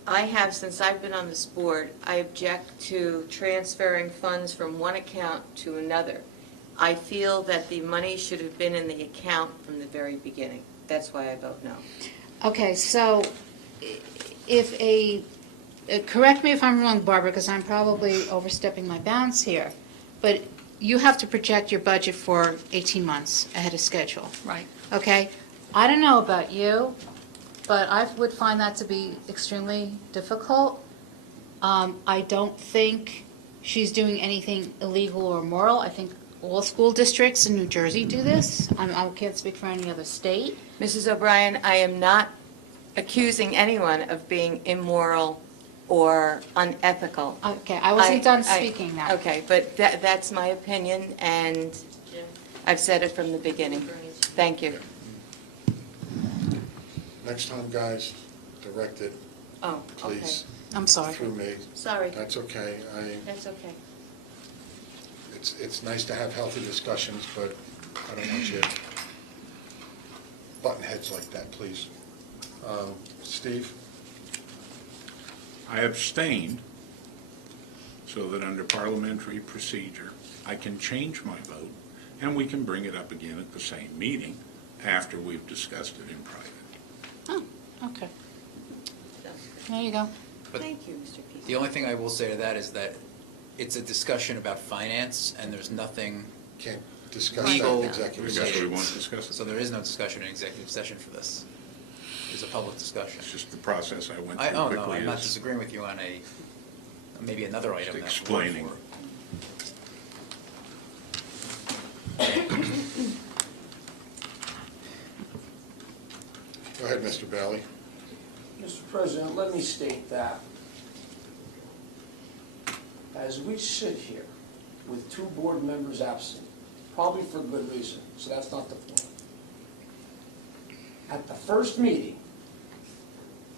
I have, since I've been on this board, I object to transferring funds from one account to another. I feel that the money should have been in the account from the very beginning. That's why I vote no. Okay, so if correct me if I'm wrong, Barbara, because I'm probably overstepping my bounds here, but you have to project your budget for 18 months ahead of schedule. Right. Okay? I don't know about you, but I would find that to be extremely difficult. I don't think she's doing anything illegal or immoral. I think all school districts in New Jersey do this. I can't speak for any other state. Mrs. O'Brien, I am not accusing anyone of being immoral or unethical. Okay, I wasn't done I- speaking now. Okay, but that's my opinion, and I've said it from the beginning. Thank you. Next time, guys, direct it, Oh, okay. please, I'm sorry. through me. Sorry, That's okay. that's okay. It's nice to have healthy discussions, but I don't want you button heads like that, please. Steve? I abstained so that under parliamentary procedure, I can change my vote, and we can bring it up again at the same meeting after we've discussed it in private. Oh, Okay, there you go. But Thank you, Mr. Pease. the only thing I will say to that is that it's a discussion about finance, and there's nothing, Can't discuss Legal. that in executive I guess we session. won't discuss it. so there is no discussion in executive session for this. It's a public discussion. It's just the process I went Oh, through no, quickly. I'm not is- disagreeing with you on maybe another item that we're explaining. for. Go ahead, Mr. Bailey. Mr. President, let me state that as we sit here with two board members absent, probably for good reason, so that's not the point. At the first meeting,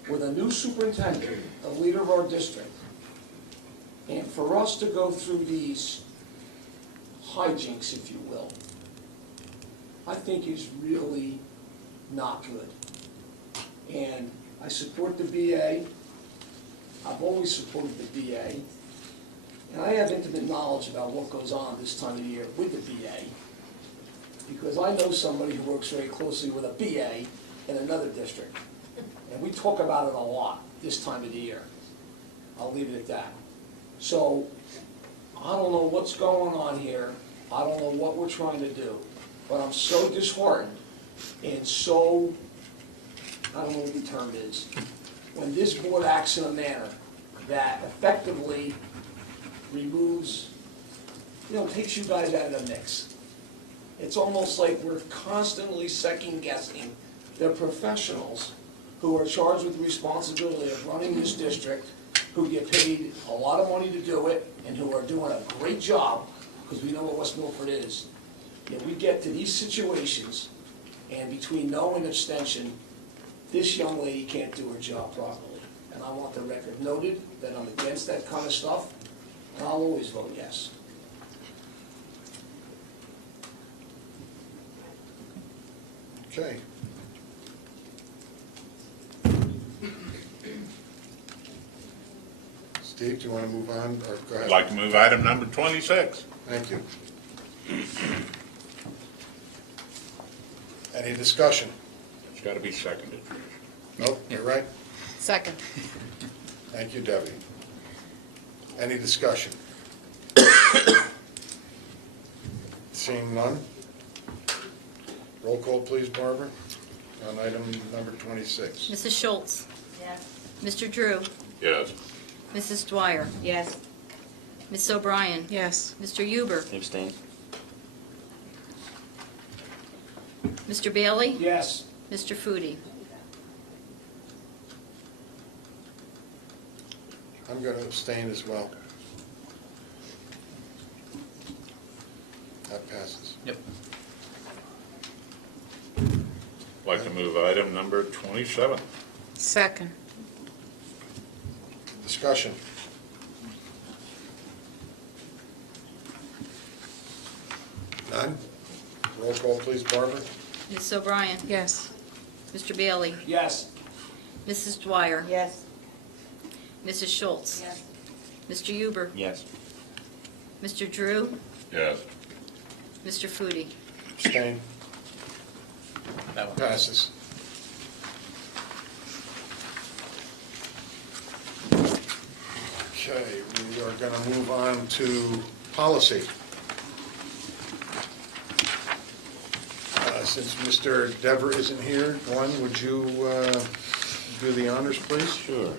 with a new superintendent, the leader of our district, and for us to go through these hijinks, if you will, I think is really not good. And I support the BA. I've always supported the BA. And I have intimate knowledge about what goes on this time of year with the BA, because I know somebody who works very closely with a BA in another district. And we talk about it a lot this time of the year. I'll leave it at that. So, I don't know what's going on here. I don't know what we're trying to do. But I'm so disheartened and so, I don't know what the term is, when this board acts in a manner that effectively removes, takes you guys out of the mix. It's almost like we're constantly second guessing the professionals who are charged with the responsibility of running this district, who get paid a lot of money to do it, and who are doing a great job, because we know what West Milford is. Yet we get to these situations, and between no and abstention, this young lady can't do her job properly. And I want the record noted that I'm against that kind of stuff, and I'll always vote yes. Okay. Steve, do you want to move on, or go ahead? I'd like to move item number 26. Thank you. Any discussion? It's got to be seconded. Nope, you're right. Second. Thank you, Debbie. Any discussion? Seeing none? Roll call, please, Barbara, on item number 26. Mrs. Schultz? Yes. Mr. Drew? Yes. Mrs. Dwyer? Yes. Ms. O'Brien? Yes. Mr. Huber? Abstain? Mr. Bailey? Yes. Mr. Foodie? I'm going to abstain as well. That passes. Yep. I'd like to move item number 27. Second. Discussion. None? Roll call, please, Barbara. Ms. O'Brien? Yes. Mr. Bailey? Yes. Mrs. Dwyer? Yes. Mrs. Schultz? Yes. Mr. Huber? Yes. Mr. Drew? Yes. Mr. Foodie? Abstain. That one. Passes. Okay, we are going to move on to policy. Since Mr. Dever isn't here, Glenn, would you do the honors, please? Sure.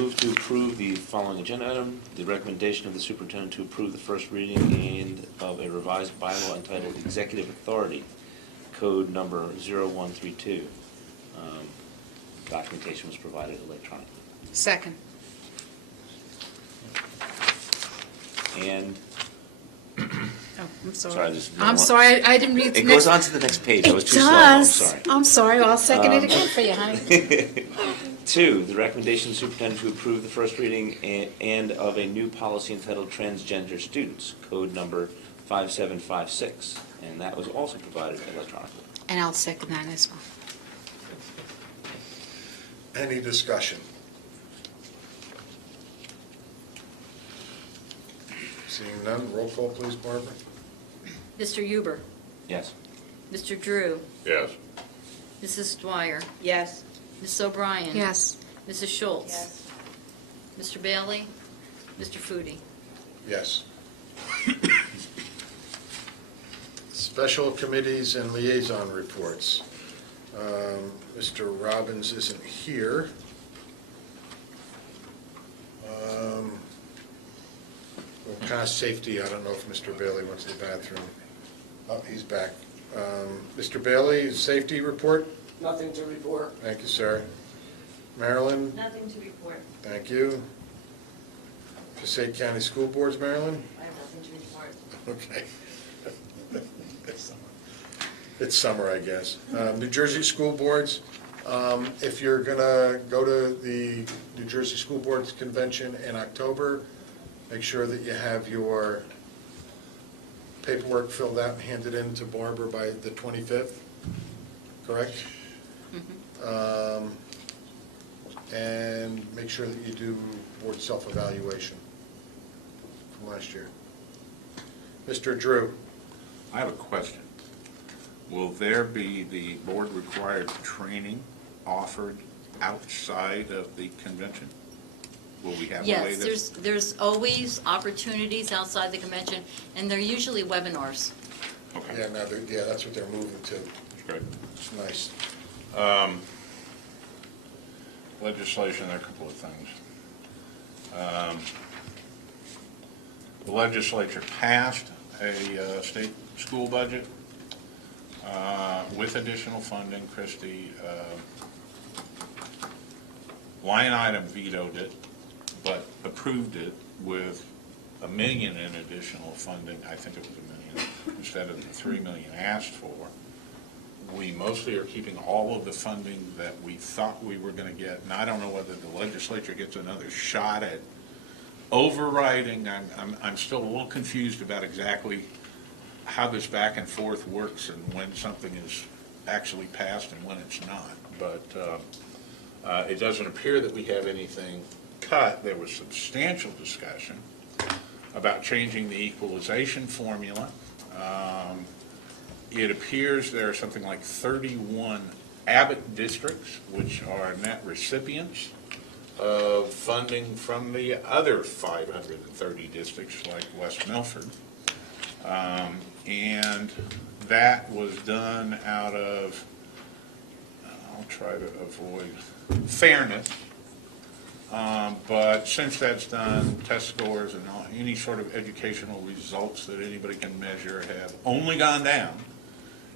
Move to approve the following agenda item, the recommendation of the superintendent to approve the first reading and of a revised bylaw entitled Executive Authority, code number 0132. Documentation was provided electronically. Second. And, Oh, I'm sorry, sorry. this is I'm sorry, I didn't read the it next. goes on to the next page, I was It too slow, I'm does. sorry. I'm sorry, I'll second it again for you, honey. 2, the recommendation of the superintendent to approve the first reading and of a new policy entitled Transgender Students, code number 5756, and that was also provided electronically. And I'll second that as well. Any discussion? Seeing none, roll call, please, Barbara. Mr. Huber? Yes. Mr. Drew? Yes. Mrs. Dwyer, Yes. Mrs. O'Brien. Yes. Mrs. Schultz. Yes. Mr. Bailey, Mr. Foodie. Yes. Special committees and liaison reports. Mr. Robbins isn't here. Well, past safety, I don't know if Mr. Bailey went to the bathroom. Oh, he's back. Mr. Bailey, safety report? Nothing to report. Thank you, sir. Marilyn? Nothing to report. Thank you. Passaic County School Boards, Marilyn? I have nothing to report. Okay. It's summer, I guess. New Jersey School Boards, if you're going to go to the New Jersey School Boards Convention in October, make sure that you have your paperwork filled out and handed in to Barbara by the 25th, correct? And make sure that you do board self-evaluation from last year. Mr. Drew? I have a question. Will there be the board-required training offered outside of the convention? Will we have a way Yes, there's always opportunities outside the convention, and they're usually webinars. Okay, Yeah, no, yeah, that's what they're moving to. that's great. It's nice. Legislation, there are a couple of things. The legislature passed a state school budget with additional funding. Christie line item vetoed it, but approved it with $1 million in additional funding. I think it was $1 million instead of the $3 million asked for. We mostly are keeping all of the funding that we thought we were going to get, and I don't know whether the legislature gets another shot at overriding. I'm still a little confused about exactly how this back and forth works and when something is actually passed and when it's not. But it doesn't appear that we have anything cut. There was substantial discussion about changing the equalization formula. It appears there are something like 31 Abbott districts, which are net recipients of funding from the other 530 districts like West Milford. And that was done out of, I'll try to avoid fairness, but since that's done, test scores and any sort of educational results that anybody can measure have only gone down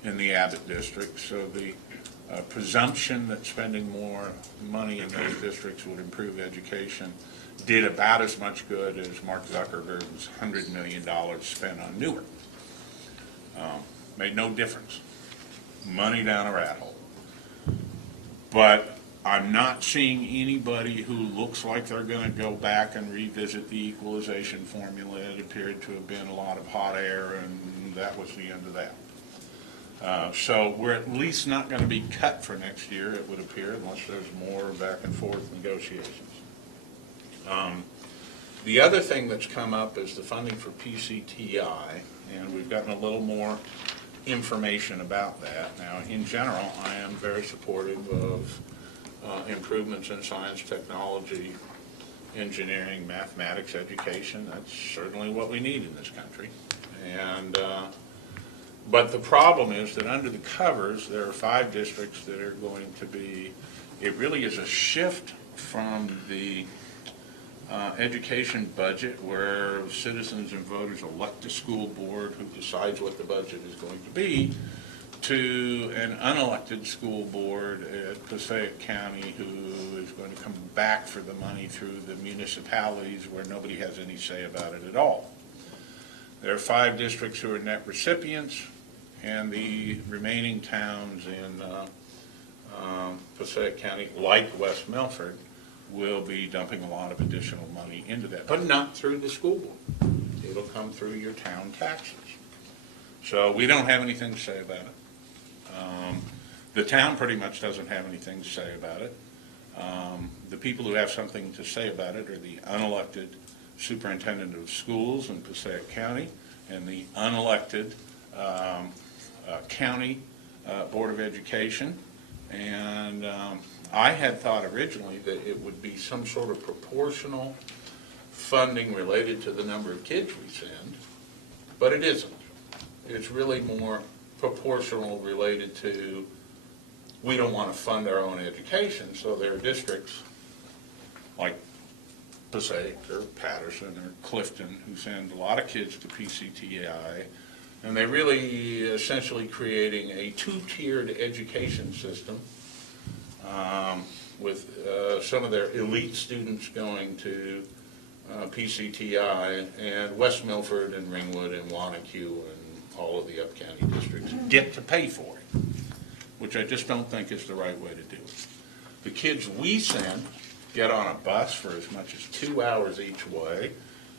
in the Abbott district, so the presumption that spending more money in those districts would improve education did about as much good as Mark Zuckerberg's $100 million spent on Newark. Made no difference. Money down a rat hole. But I'm not seeing anybody who looks like they're going to go back and revisit the equalization formula. It appeared to have been a lot of hot air, and that was the end of that. So we're at least not going to be cut for next year, it would appear, unless there's more back and forth negotiations. The other thing that's come up is the funding for PCTI, and we've gotten a little more information about that. Now, in general, I am very supportive of improvements in science, technology, engineering, mathematics, education. That's certainly what we need in this country. And but the problem is that under the covers, there are 5 districts that are going to be, it really is a shift from the education budget where citizens and voters elect a school board who decides what the budget is going to be, to an unelected school board at Passaic County who is going to come back for the money through the municipalities where nobody has any say about it at all. There are 5 districts who are net recipients, and the remaining towns in Passaic County, like West Milford, will be dumping a lot of additional money into that, but not through the school board. It'll come through your town taxes. So we don't have anything to say about it. The town pretty much doesn't have anything to say about it. The people who have something to say about it are the unelected superintendent of schools in Passaic County and the unelected county board of education. And I had thought originally that it would be some sort of proportional funding related to the number of kids we send, but it isn't. It's really more proportional related to, we don't want to fund our own education, so there are districts like Passaic or Patterson or Clifton who send a lot of kids to PCTI, and they're really essentially creating a two-tiered education system with some of their elite students going to PCTI, and West Milford and Ringwood and Wanacue and all of the up-county districts get to pay for it, which I just don't think is the right way to do it. The kids we send get on a bus for as much as 2 hours each way.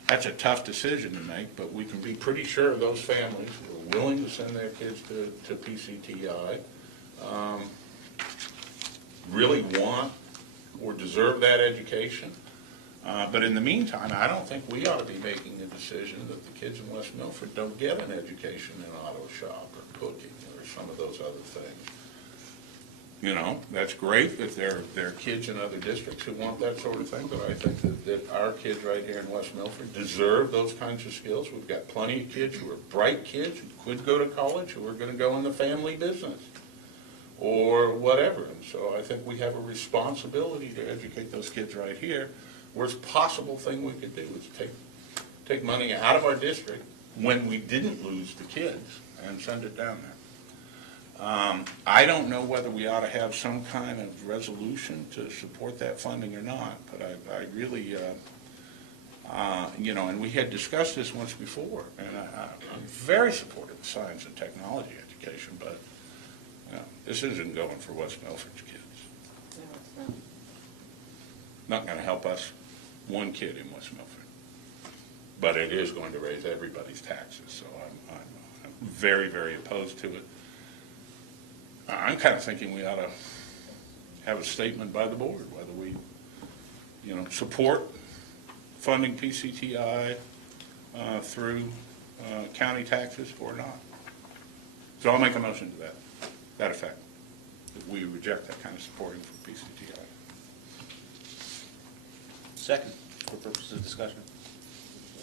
That's a tough decision to make, but we can be pretty sure those families who are willing to send their kids to PCTI really want or deserve that education. But in the meantime, I don't think we ought to be making a decision that the kids in West Milford don't get an education in auto shop or cooking or some of those other things. You know, that's great if there are kids in other districts who want that sort of thing, but I think that our kids right here in West Milford deserve those kinds of skills. We've got plenty of kids who are bright kids who could go to college, who are going to go in the family business or whatever. And so I think we have a responsibility to educate those kids right here. Worst possible thing we could do is take money out of our district when we didn't lose the kids and send it down there. I don't know whether we ought to have some kind of resolution to support that funding or not, but I really, and we had discussed this once before, and I'm very supportive of science and technology education, but this isn't going for West Milford's kids. Not going to help us one kid in West Milford, but it is going to raise everybody's taxes, so I'm very, very opposed to it. I'm kind of thinking we ought to have a statement by the board, whether we, support funding PCTI through county taxes or not. So I'll make a motion to that effect, that we reject that kind of supporting for PCTI. Second, for purposes of discussion.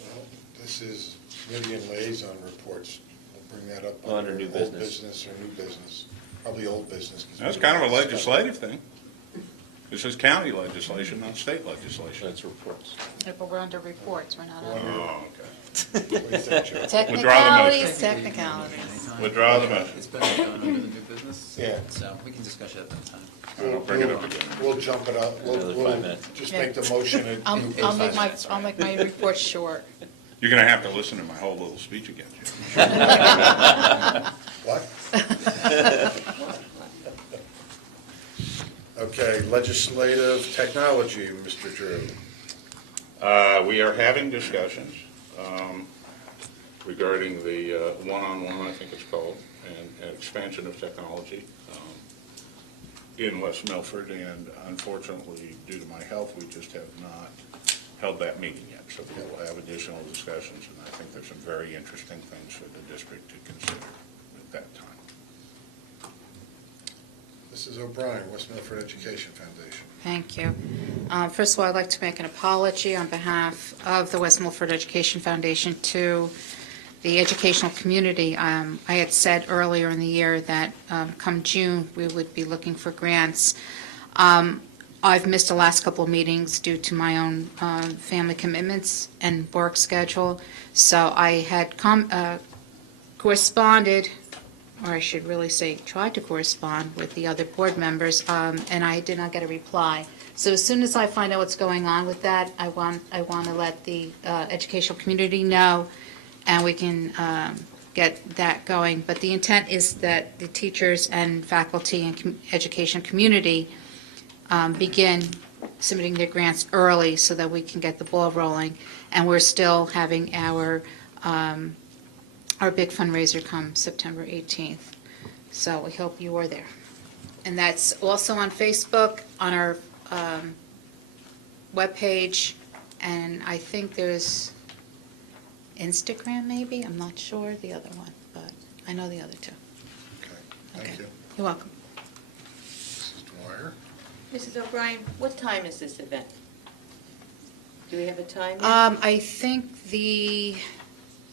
Well, this is committee and liaison reports. We'll bring that up Under new old business. or new business. Probably old business. That's kind of a legislative thing. This is county legislation, not state legislation. That's reports. Yeah, but we're under reports, we're not under Oh, okay. What do you think, Joe? technicalities, technicalities. Withdraw the motion. It's better going under the new business. Yeah. So we can discuss it at that time. I'll bring it up again. We'll jump it up. Another 5 minutes. Just make the motion. in I'll 5 make minutes. I'll make my report short. You're going to have to listen to my whole little speech again, Jim. What? Okay, legislative technology, Mr. Drew. We are having discussions regarding the one-on-one, I think it's called, and expansion of technology in West Milford, and unfortunately, due to my health, we just have not held that meeting yet. So we will have additional discussions, and I think there's some very interesting things for the district to consider at that time. Mrs. O'Brien, West Milford Education Foundation. Thank you. First of all, I'd like to make an apology on behalf of the West Milford Education Foundation to the educational community. I had said earlier in the year that come June, we would be looking for grants. I've missed the last couple of meetings due to my own family commitments and work schedule. So I had corresponded, or I should really say tried to correspond with the other board members, and I did not get a reply. So as soon as I find out what's going on with that, I want to let the educational community know, and we can get that going. But the intent is that the teachers and faculty and education community begin submitting their grants early so that we can get the ball rolling. And we're still having our big fundraiser come September 18th. So we hope you are there. And that's also on Facebook, on our webpage, and I think there's Instagram maybe, I'm not sure, the other one, but I know the other two. Okay, thank you. You're welcome. Mrs. O'Brien, what time is this event? Do we have a time yet? I think the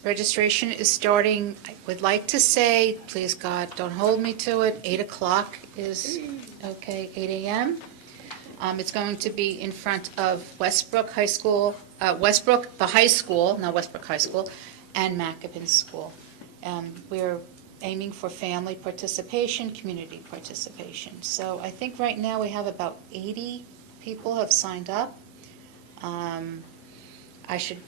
registration is starting, I would like to say, please God, don't hold me to it, 8 o'clock is, okay, 8 a.m. It's going to be in front of Westbrook High School, Westbrook, the high school, not Westbrook High School, and Macabin School. We're aiming for family participation, community participation. So I think right now we have about 80 people have signed up. I should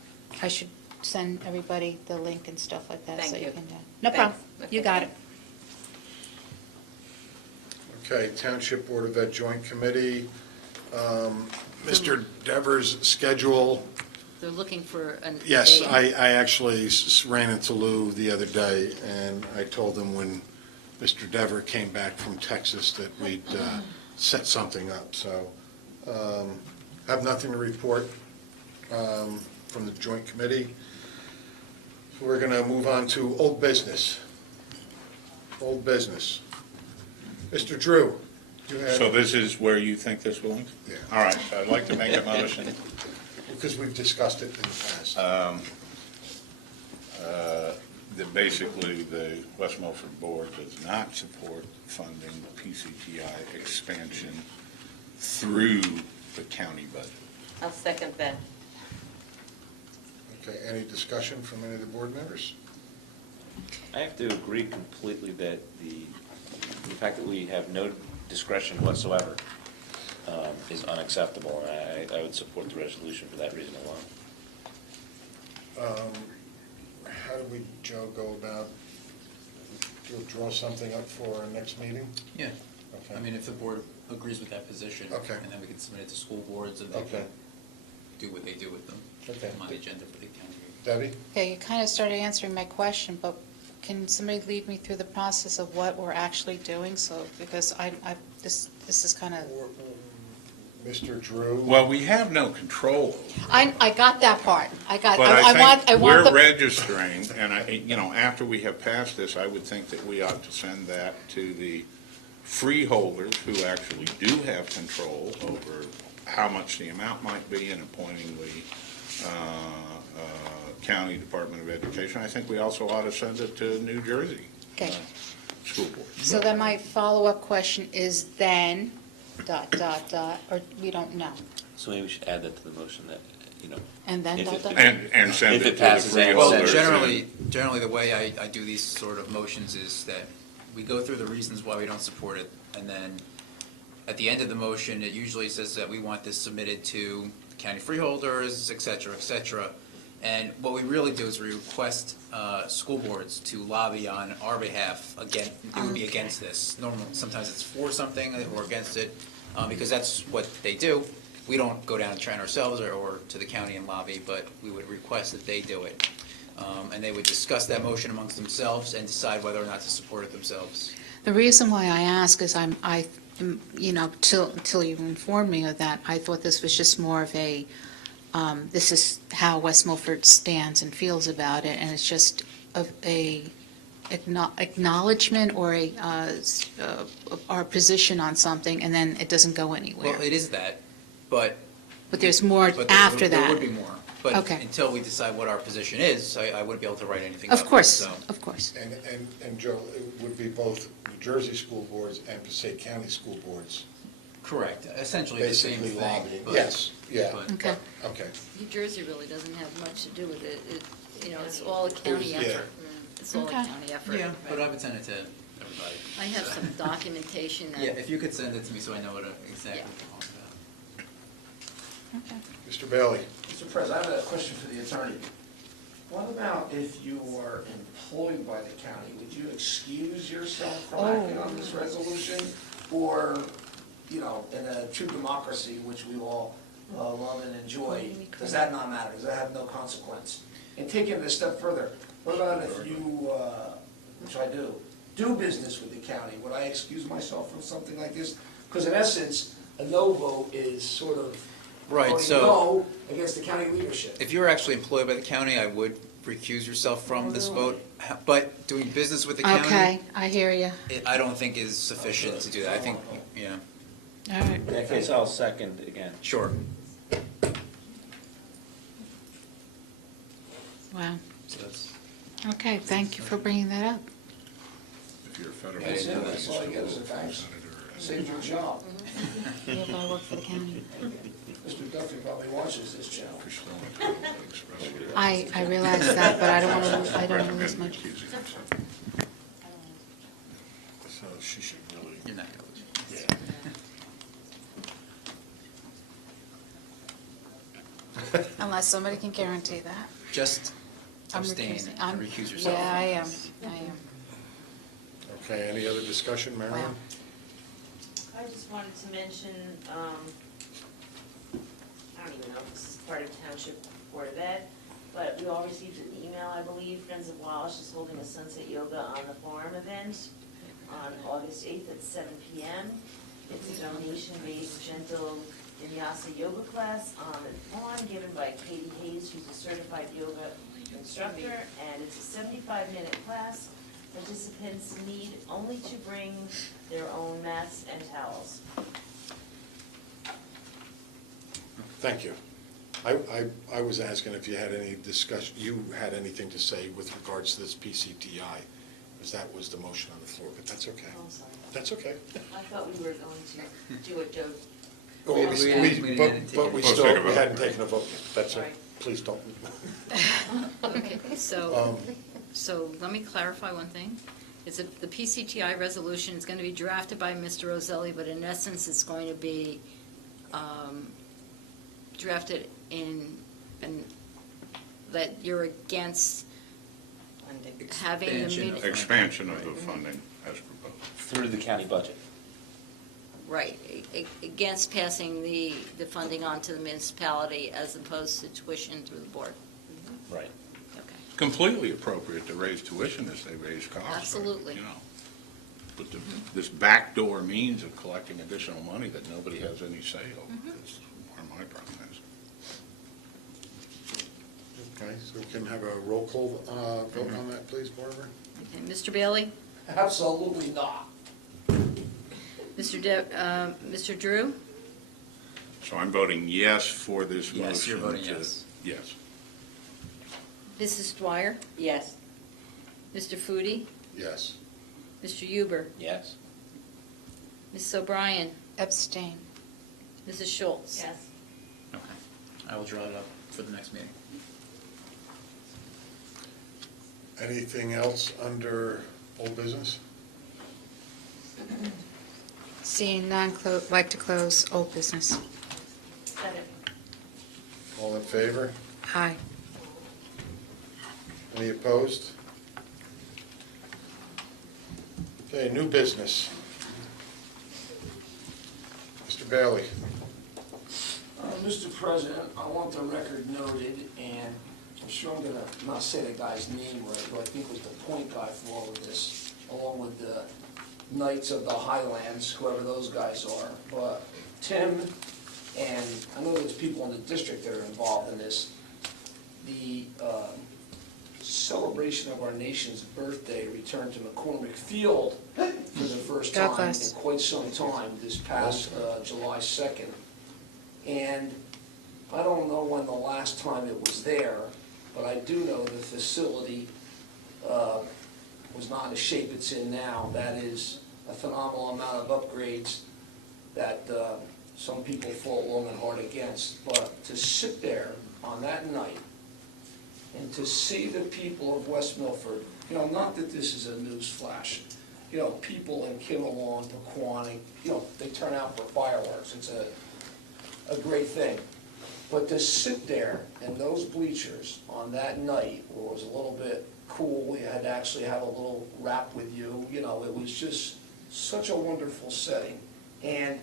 send everybody the link and stuff like that. Thank So you. can. No problem. Thanks. You got it. Okay, Township Board of Ed Joint Committee, Mr. Devers' schedule. They're looking for an. Yes, date. I actually ran into Lou the other day, and I told him when Mr. Dever came back from Texas that we'd set something up, so I have nothing to report from the joint committee. So we're going to move on to old business. Old business. Mr. Drew, you have... So this is where you think this belongs? Yeah. All right, I'd like to make a motion. Because we've discussed it in the past. That basically the West Milford Board does not support funding PCTI expansion through the county budget. I'll second that. Okay, any discussion from any of the board members? I have to agree completely that the fact that we have no discretion whatsoever is unacceptable, and I would support the resolution for that reason alone. How do we, Joe, go about, we'll draw something up for our next meeting? Yeah. Okay. I mean, if the board agrees with that position. Okay. And then we can submit it to school boards and they Okay. can do what they do with them. Okay. On the agenda for the county. Debbie? Yeah, you kind of started answering my question, but can somebody lead me through the process of what we're actually doing? So, because this is kind of, Mr. Drew? Well, we have no control. I got that part. I But want we're the, registering, and after we have passed this, I would think that we ought to send that to the freeholders who actually do have control over how much the amount might be in appointing the County Department of Education. I think we also ought to send it to New Jersey okay. school board. So then my follow-up question is then, ... or we don't know? So maybe we should add that to the motion that, And then ... If it- And send If it it to the passes, then we'll Well, freeholders. send generally the way I do these sort of motions is that we go through the reasons why we don't support it, and then at the end of the motion, it usually says that we want this submitted to county freeholders, et cetera, et cetera. And what we really do is we request school boards to lobby on our behalf again, it would be Okay. against this. Normally, sometimes it's for something or against it, because that's what they do. We don't go down and train ourselves or to the county and lobby, but we would request that they do it. And they would discuss that motion amongst themselves and decide whether or not to support it themselves. The reason why I ask is till you informed me of that, I thought this was just more of a, this is how West Milford stands and feels about it, and it's just a acknowledgement or our position on something, and then it doesn't go anywhere. Well, it is that, but. But there's more but after there that. would be more. But Okay. until we decide what our position is, I wouldn't be able to write anything up. Of course, so. of course. And Joe, it would be both New Jersey school boards and Passaic County school boards Correct, essentially the same basically thing. lobbying. but- Yes, yeah. but- Okay. Okay. New Jersey really doesn't have much to do with it. It's all a county Yeah. effort. It's all a Okay. county effort. Yeah, but I would send it to everybody. I have some documentation that. Yeah, if you could send it to me so I know what exactly Yeah. we're talking about. Okay. Mr. Bailey? Mr. President, I have a question for the attorney. What about if you were employed by the county? Would you excuse yourself from acting on this resolution? Or, in a true democracy, which we all love and enjoy, does that not matter? Does that have no consequence? And taking it a step further, what about if you, which I do business with the county? Would I excuse myself from something like this? Because in essence, a no vote is sort of Right, voting so no against the county leadership. if you were actually employed by the county, I would recuse yourself from this vote. But doing business with the county, Okay, I hear you. I don't think is sufficient to do that. I think, All right. In that case, I'll second again. Sure. Wow. So that's, Okay, thank you for bringing that up. If you're a federal. That's it, that's all I get is a thanks. Saved your job. Yeah, but I work for the county. Mr. Duffy probably watches this channel. I realize that, but I don't want to, I don't want to lose much. So she should really. you're not going to lose. Unless somebody can guarantee that. Just I'm abstain recusing. and recuse yourself. Yeah, I am. Okay, any other discussion, Marilyn? Wow. I just wanted to mention, I don't even know if this is part of Township Board of Ed, but we all received an email, I believe, Friends of Wallace is holding a sunset yoga on the farm event on August 8th at 7 p.m. It's a donation-based gentle vinyasa yoga class on the lawn given by Katie Hayes, who's a certified yoga instructor, and it's a 75-minute class. Participants need only to bring their own mats and towels. Thank you. I was asking if you had any discussion, you had anything to say with regards to this PCTI, because that was the motion on the floor, but that's okay. Oh, I'm sorry. That's okay. I thought we were going to do what Joe. Well, We didn't take But we it. We'll still, take a we vote. hadn't taken a vote yet. That's all. Right. Please don't. Okay, so let me clarify one thing. Is that the PCTI resolution is going to be drafted by Mr. Roselli, but in essence, it's going to be drafted in that you're against having the Expansion meeting. of- Expansion of the funding as proposed. Through the county budget. Right, against passing the funding on to the municipality as opposed to tuition through the board. Right. Okay. Completely appropriate to raise tuition as they raise costs. Absolutely. You know. But this backdoor means of collecting additional money that nobody has any say over is where my problem is. Okay, so we can have a roll call vote on that, please, Barbara? Okay, Mr. Bailey? Absolutely not. Mr. Drew? So I'm voting yes for this motion. Yes, you're voting to- yes. Yes. Mrs. Dwyer? Yes. Mr. Foodie? Yes. Mr. Huber? Yes. Mrs. O'Brien? Abstain. Mrs. Schultz? Yes. Okay. I will draw it up for the next meeting. Anything else under old business? Seeing none, like to close old business. Second. All in favor? Aye. Any opposed? Okay, new business. Mr. Bailey. Mr. President, I want the record noted, and I'm sure I'm gonna not say the guy's name right, who I think was the point guy for all of this, along with the Knights of the Highlands, whoever those guys are. But Tim, and I know there's people in the district that are involved in this, the celebration of our nation's birthday returned to McCormick Field for the first God time bless. in quite some time this past July 2nd. And I don't know when the last time it was there, but I do know the facility was not in the shape it's in now. That is a phenomenal amount of upgrades that some people fought long and hard against. But to sit there on that night and to see the people of West Milford, you know, not that this is a news flash, you know, people in Kimmelaw and Pequannock, you know, they turn out for fireworks. It's a great thing. But to sit there in those bleachers on that night where it was a little bit cool, you had to actually have a little rap with you, you know, it was just such a wonderful setting. And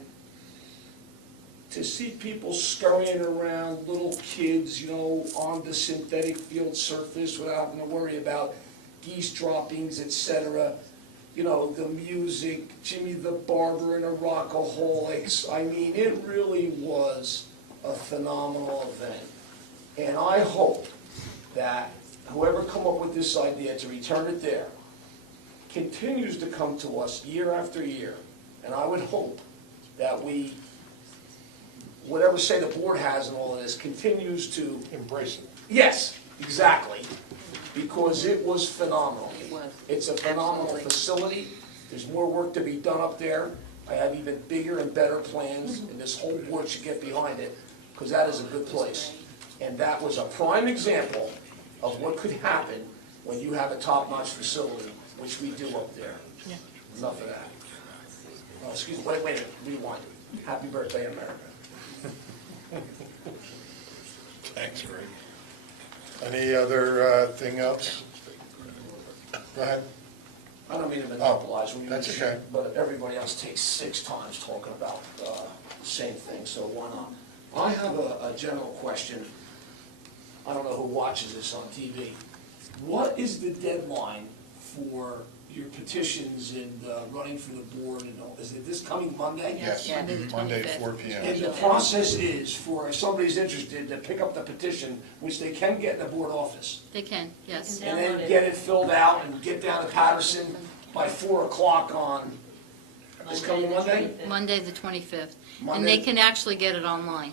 to see people scurrying around, little kids, you know, on the synthetic field surface without having to worry about geese droppings, etc. You know, the music, Jimmy the Barber and the Rockaholics. I mean, it really was a phenomenal event. And I hope that whoever come up with this idea to return it there continues to come to us year after year. And I would hope that we, whatever say the board has in all of this, continues to, Embrace it. yes, exactly, because it was phenomenal. It was. It's a phenomenal Absolutely. facility. There's more work to be done up there. I have even bigger and better plans, and this whole board should get behind it, because that is a good place. And that was a prime example of what could happen when you have a top-notch facility, which we do up there. Enough of that. Oh, excuse me, wait a minute, rewind. Happy birthday, America. Thanks, Greg. Any other thing else? Go ahead. I don't mean to monopolize when you that's mention, okay. but everybody else takes 6 times talking about the same thing, so why not? I have a general question. I don't know who watches this on TV. What is the deadline for your petitions and running for the board and all? Is it this coming Monday? Yes, Monday the Monday at 25th. 4 p.m. And the process is for if somebody's interested to pick up the petition, which they can get in the board office, They can, yes. and then get it filled out and get down to Patterson by 4 o'clock on this coming Monday? Monday, the 25th. And Monday. they can actually get it online.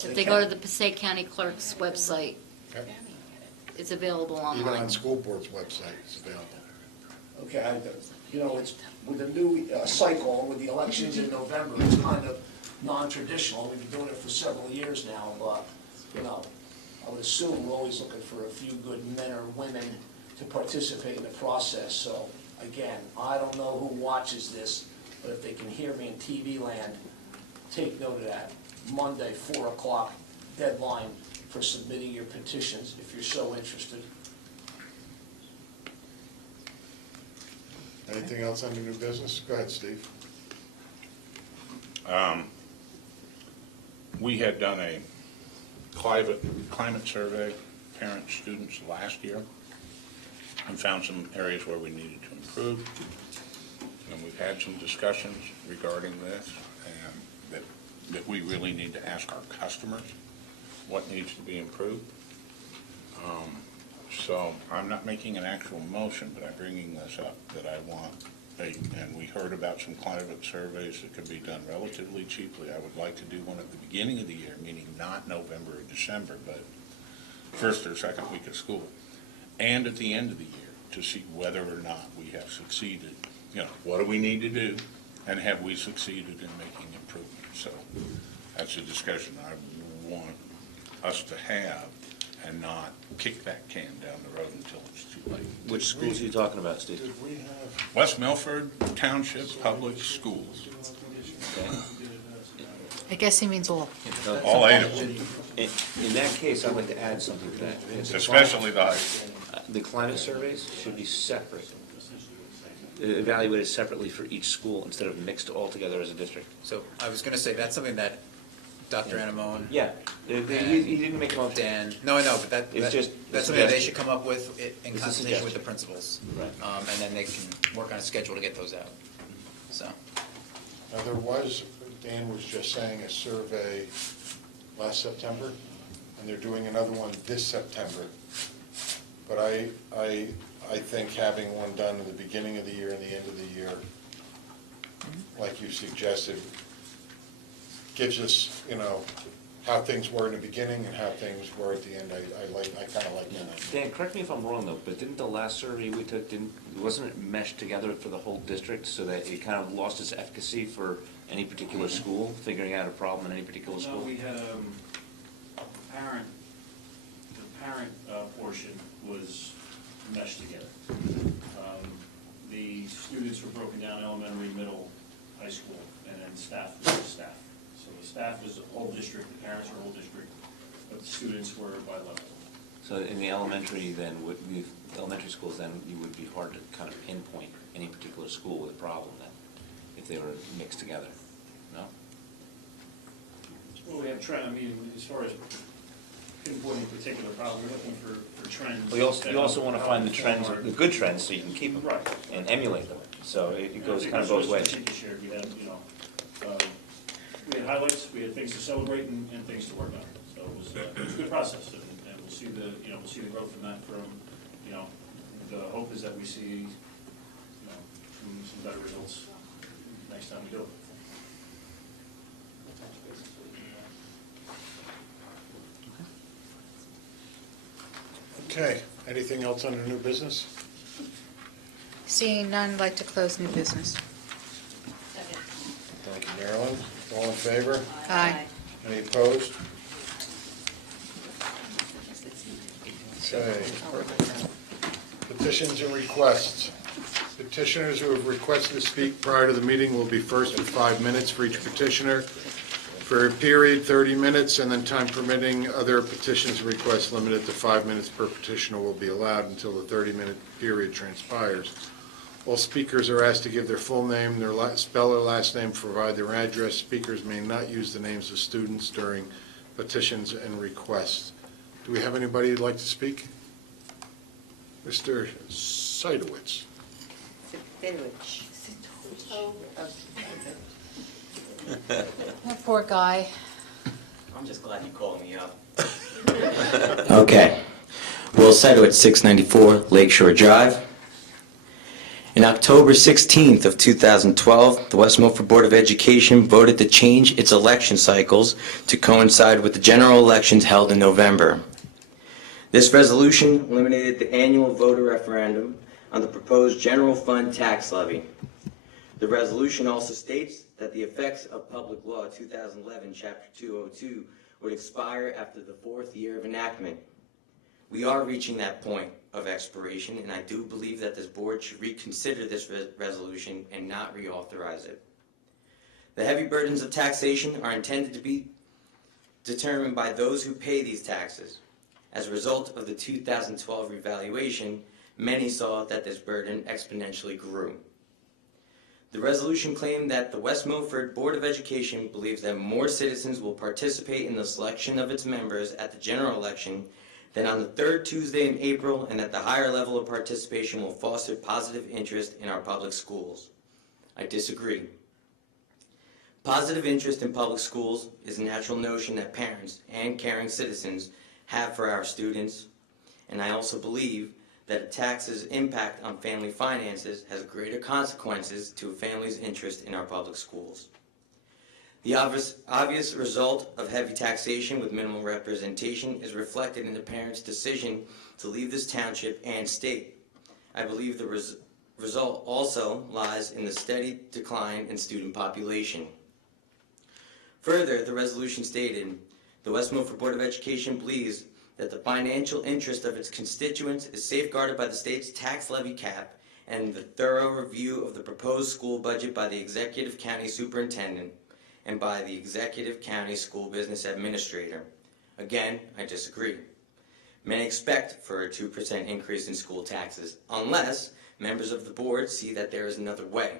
They If they can. go to the Passaic County Clerk's website, Okay. it's available Even on online. school board's website, it's available. Okay, you know, it's, with the new cycle, with the elections in November, it's kind of non-traditional. We've been doing it for several years now, but, you know, I would assume we're always looking for a few good men or women to participate in the process. So, again, I don't know who watches this, but if they can hear me in TV land, take note of that. Monday, 4 o'clock, deadline for submitting your petitions, if you're so interested. Anything else under new business? Go ahead, Steve. We had done a climate survey, parents, students, last year, and found some areas where we needed to improve. And we've had some discussions regarding this, and that we really need to ask our customers what needs to be improved. So I'm not making an actual motion, but I'm bringing this up, that I want, and we heard about some climate surveys that could be done relatively cheaply. I would like to do one at the beginning of the year, meaning not November or December, but first or second week of school, and at the end of the year, to see whether or not we have succeeded. You know, what do we need to do, and have we succeeded in making improvements? So that's a discussion I want us to have, and not kick that can down the road until it's too late. Which schools are you talking about, Steve? Did we have, West Milford Township Public Schools, I guess he means all. all 8 of them, In that case, I'd like to add something to that. especially the high school. The climate surveys should be separate, evaluated separately for each school instead of mixed all together as a district. So I was gonna say, that's something that Dr. Anamone, Yeah, he didn't make a motion. Dan, no, I know, but It's just that's a something that they suggestion. should come up with in It's a consultation with the suggestion. principals. Right. And then they can work on a schedule to get those out, so. now there was, Dan was just saying, a survey last September, and they're doing another one this September. But I think having one done in the beginning of the year and the end of the year, like you suggested, gives us, you know, how things were in the beginning and how things were at the end. I kind of like that. Dan, correct me if I'm wrong though, but didn't the last survey we took, wasn't it meshed together for the whole district so that it kind of lost its efficacy for any particular school, figuring out a problem in any particular No, school? we had the parent portion was meshed together. The students were broken down elementary, middle, high school, and then staff was staff. So the staff was the whole district, the parents were whole district, but the students were by level. So in the elementary then, elementary schools then, it would be hard to kind of pinpoint any particular school with a problem then, if they were mixed together, no? Well, we have trend, I mean, as far as pinpointing a particular problem, we're looking for trends. Well, you also want to find the trends, Right. the good trends, so you can keep them Right. and emulate them. So it I goes think kind of that's both what ways. Strategic shared. We had, we had highlights, we had things to celebrate and things to work on. So it was a good process, and we'll see we'll see the growth in that from, the hope is that we see, some better results next time we do it. Okay, anything else under new business? Seeing none, I'd like to close new business. Second. Thank you, Marilyn. All in favor? Aye. Any opposed? Okay. Petitions and requests. Petitioners who have requested to speak prior to the meeting will be first with 5 minutes for each petitioner. For a period, 30 minutes, and then time permitting, other petitions and requests limited to 5 minutes per petitioner will be allowed until the 30-minute period transpires. All speakers are asked to give their full name, spell their last name, provide their address. Speakers may not use the names of students during petitions and requests. Do we have anybody who'd like to speak? Mr. Seidowitz. That poor guy. I'm just glad you called me up. Okay. Will Seidowitz, 694 Lakeshore Drive. In October 16th of 2012, the West Milford Board of Education voted to change its election cycles to coincide with the general elections held in November. This resolution eliminated the annual voter referendum on the proposed general fund tax levy. The resolution also states that the effects of Public Law 2011, Chapter 202, would expire after the 4th year of enactment. We are reaching that point of expiration, and I do believe that this board should reconsider this resolution and not reauthorize it. The heavy burdens of taxation are intended to be determined by those who pay these taxes. As a result of the 2012 revaluation, many saw that this burden exponentially grew. The resolution claimed that the West Milford Board of Education believes that more citizens will participate in the selection of its members at the general election than on the third Tuesday in April, and that the higher level of participation will foster positive interest in our public schools. I disagree. Positive interest in public schools is a natural notion that parents and caring citizens have for our students, and I also believe that a tax's impact on family finances has greater consequences to a family's interest in our public schools. The obvious result of heavy taxation with minimal representation is reflected in the parents' decision to leave this township and state. I believe the result also lies in the steady decline in student population. Further, the resolution stated, the West Milford Board of Education believes that the financial interest of its constituents is safeguarded by the state's tax levy cap and the thorough review of the proposed school budget by the Executive County Superintendent and by the Executive County School Business Administrator. Again, I disagree. Many expect for a 2% increase in school taxes, unless members of the board see that there is another way.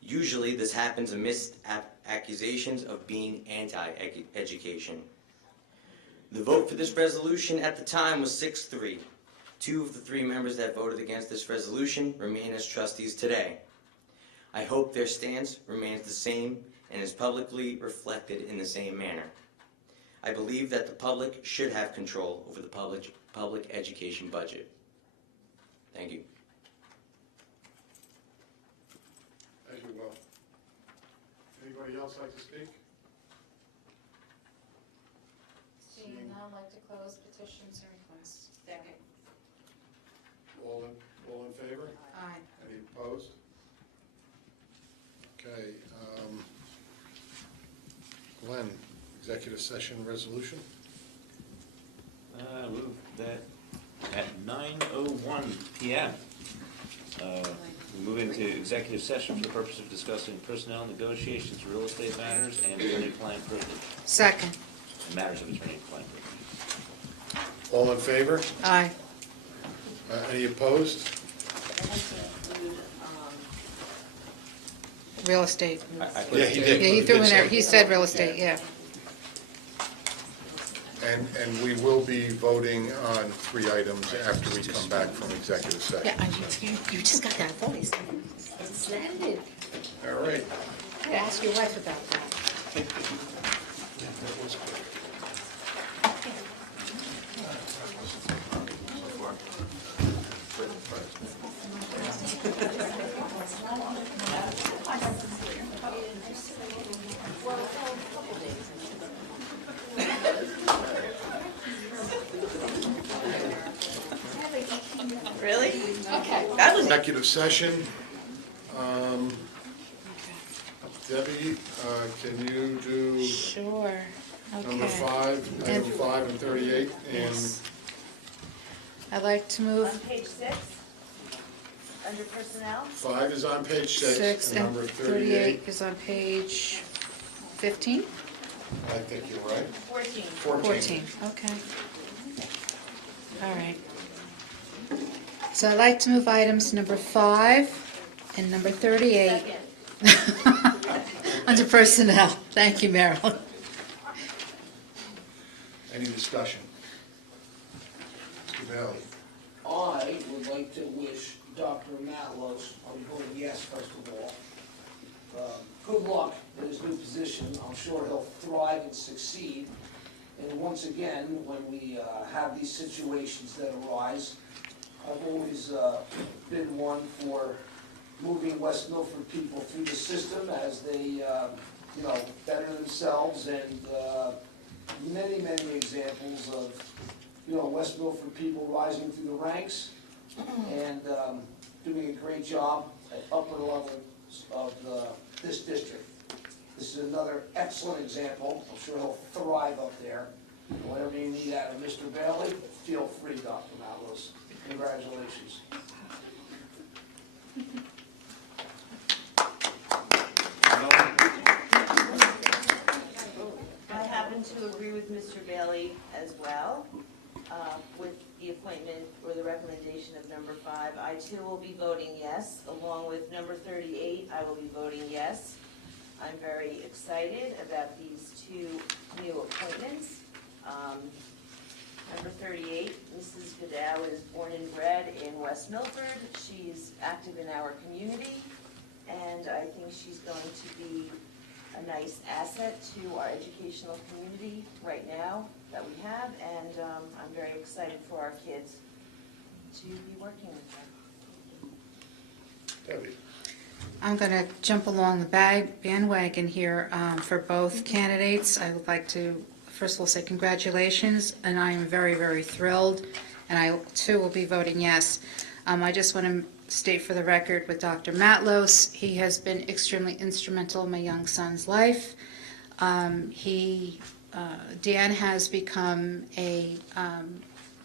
Usually this happens amidst accusations of being anti-education. The vote for this resolution at the time was 6-3. 2 of the 3 members that voted against this resolution remain as trustees today. I hope their stance remains the same and is publicly reflected in the same manner. I believe that the public should have control over the public education budget. Thank you. Thank you, Will. Anybody else like to speak? Seeing none, I'd like to close petitions and requests. Second. All in favor? Aye. Any opposed? Okay, Glenn, executive session resolution? Move that at 9:01 PM. We move into executive session for the purpose of discussing personnel negotiations, real estate matters, and attorney-client privilege, Second. matters of attorney-client privilege. All in favor? Aye. Any opposed? Real estate. I put Yeah, it he there. did. Yeah, he threw in there, he said real estate, yeah. And we will be voting on 3 items after we come back from executive session. Yeah, you just got that voice. Splendid. All right. Ask your wife about that. Executive session. Debbie, can you do Sure. number Okay. 5, item 5 and 38? And Yes. I'd like to move On page 6, under personnel, 5 is on page 6, 6 and and number 38 is on page 15? I think you're right. 14. 14, okay. All right. So I'd like to move items number 5 and number 38 Second. under personnel. Thank you, Marilyn. Any discussion? Mr. Bailey? I would like to wish Dr. Matlos, I'm voting yes, first of all, good luck in his new position. I'm sure he'll thrive and succeed. And once again, when we have these situations that arise, I've always been one for moving West Milford people through the system as they, better themselves, and many, many examples of, West Milford people rising through the ranks and doing a great job at upper levels of this district. This is another excellent example. I'm sure he'll thrive up there. Whatever you need out of Mr. Bailey, feel free, Dr. Malos. Congratulations. I happen to agree with Mr. Bailey as well, with the appointment or the recommendation of number 5. I too will be voting yes, along with number 38, I will be voting yes. I'm very excited about these 2 new appointments. Number 38, Mrs. Vidal is born and bred in West Milford. She's active in our community, and I think she's going to be a nice asset to our educational community right now that we have, and I'm very excited for our kids to be working with her. Debbie? I'm going to jump along the bandwagon here for both candidates. I would like to, first of all, say congratulations, and I am very, very thrilled, and I, too, will be voting yes. I just want to state for the record with Dr. Matlos, he has been extremely instrumental in my young son's life. Dan has become a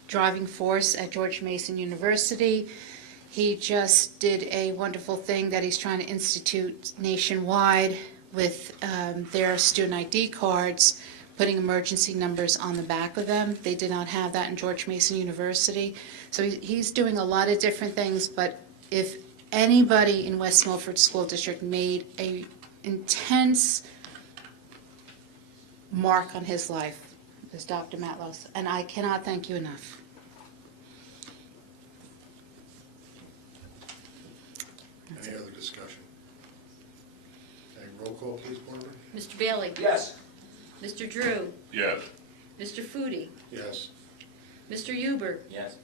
driving force at George Mason University. He just did a wonderful thing that he's trying to institute nationwide with their student ID cards, putting emergency numbers on the back of them. They did not have that in George Mason University. So he's doing a lot of different things, but if anybody in West Milford School District made an intense mark on his life, it was Dr. Matlos, and I cannot thank you enough. Any other discussion? Okay, roll call, please, Barbara? Mr. Bailey? Yes. Mr. Drew? Yes. Mr. Foodie? Yes. Mr. Huber? Yes.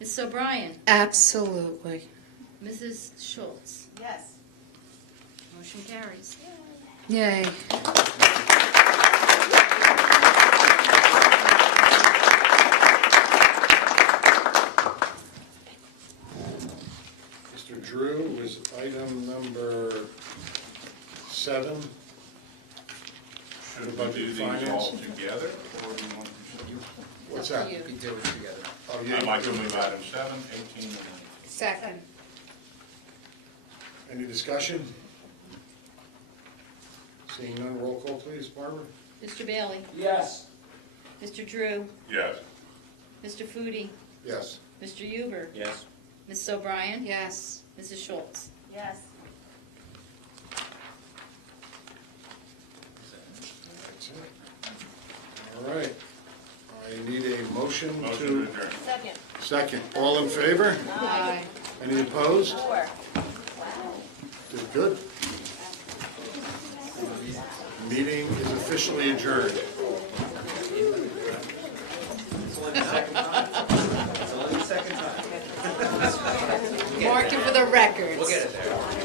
Ms. O'Brien? Absolutely. Mrs. Schultz? Yes. Motion carries. Yay. Mr. Drew was item number 7. Should Budget we do these finance. all together, or do you want to? What's that? You can do it together. Oh, yeah. I'd like to move item 7, 18, and Second. Any discussion? Seeing none, roll call, please, Barbara? Mr. Bailey? Yes. Mr. Drew? yes. Mr. Foodie? Yes. Mr. Huber? Yes. Mrs. O'Brien? Yes. Mrs. Schultz? Yes. That's it. All right. I need a motion Motion to... to adjourn. Second. Second. All in favor? Aye. Any opposed? 4. Did good. Meeting is officially adjourned. Mark it for the records. We'll get it there.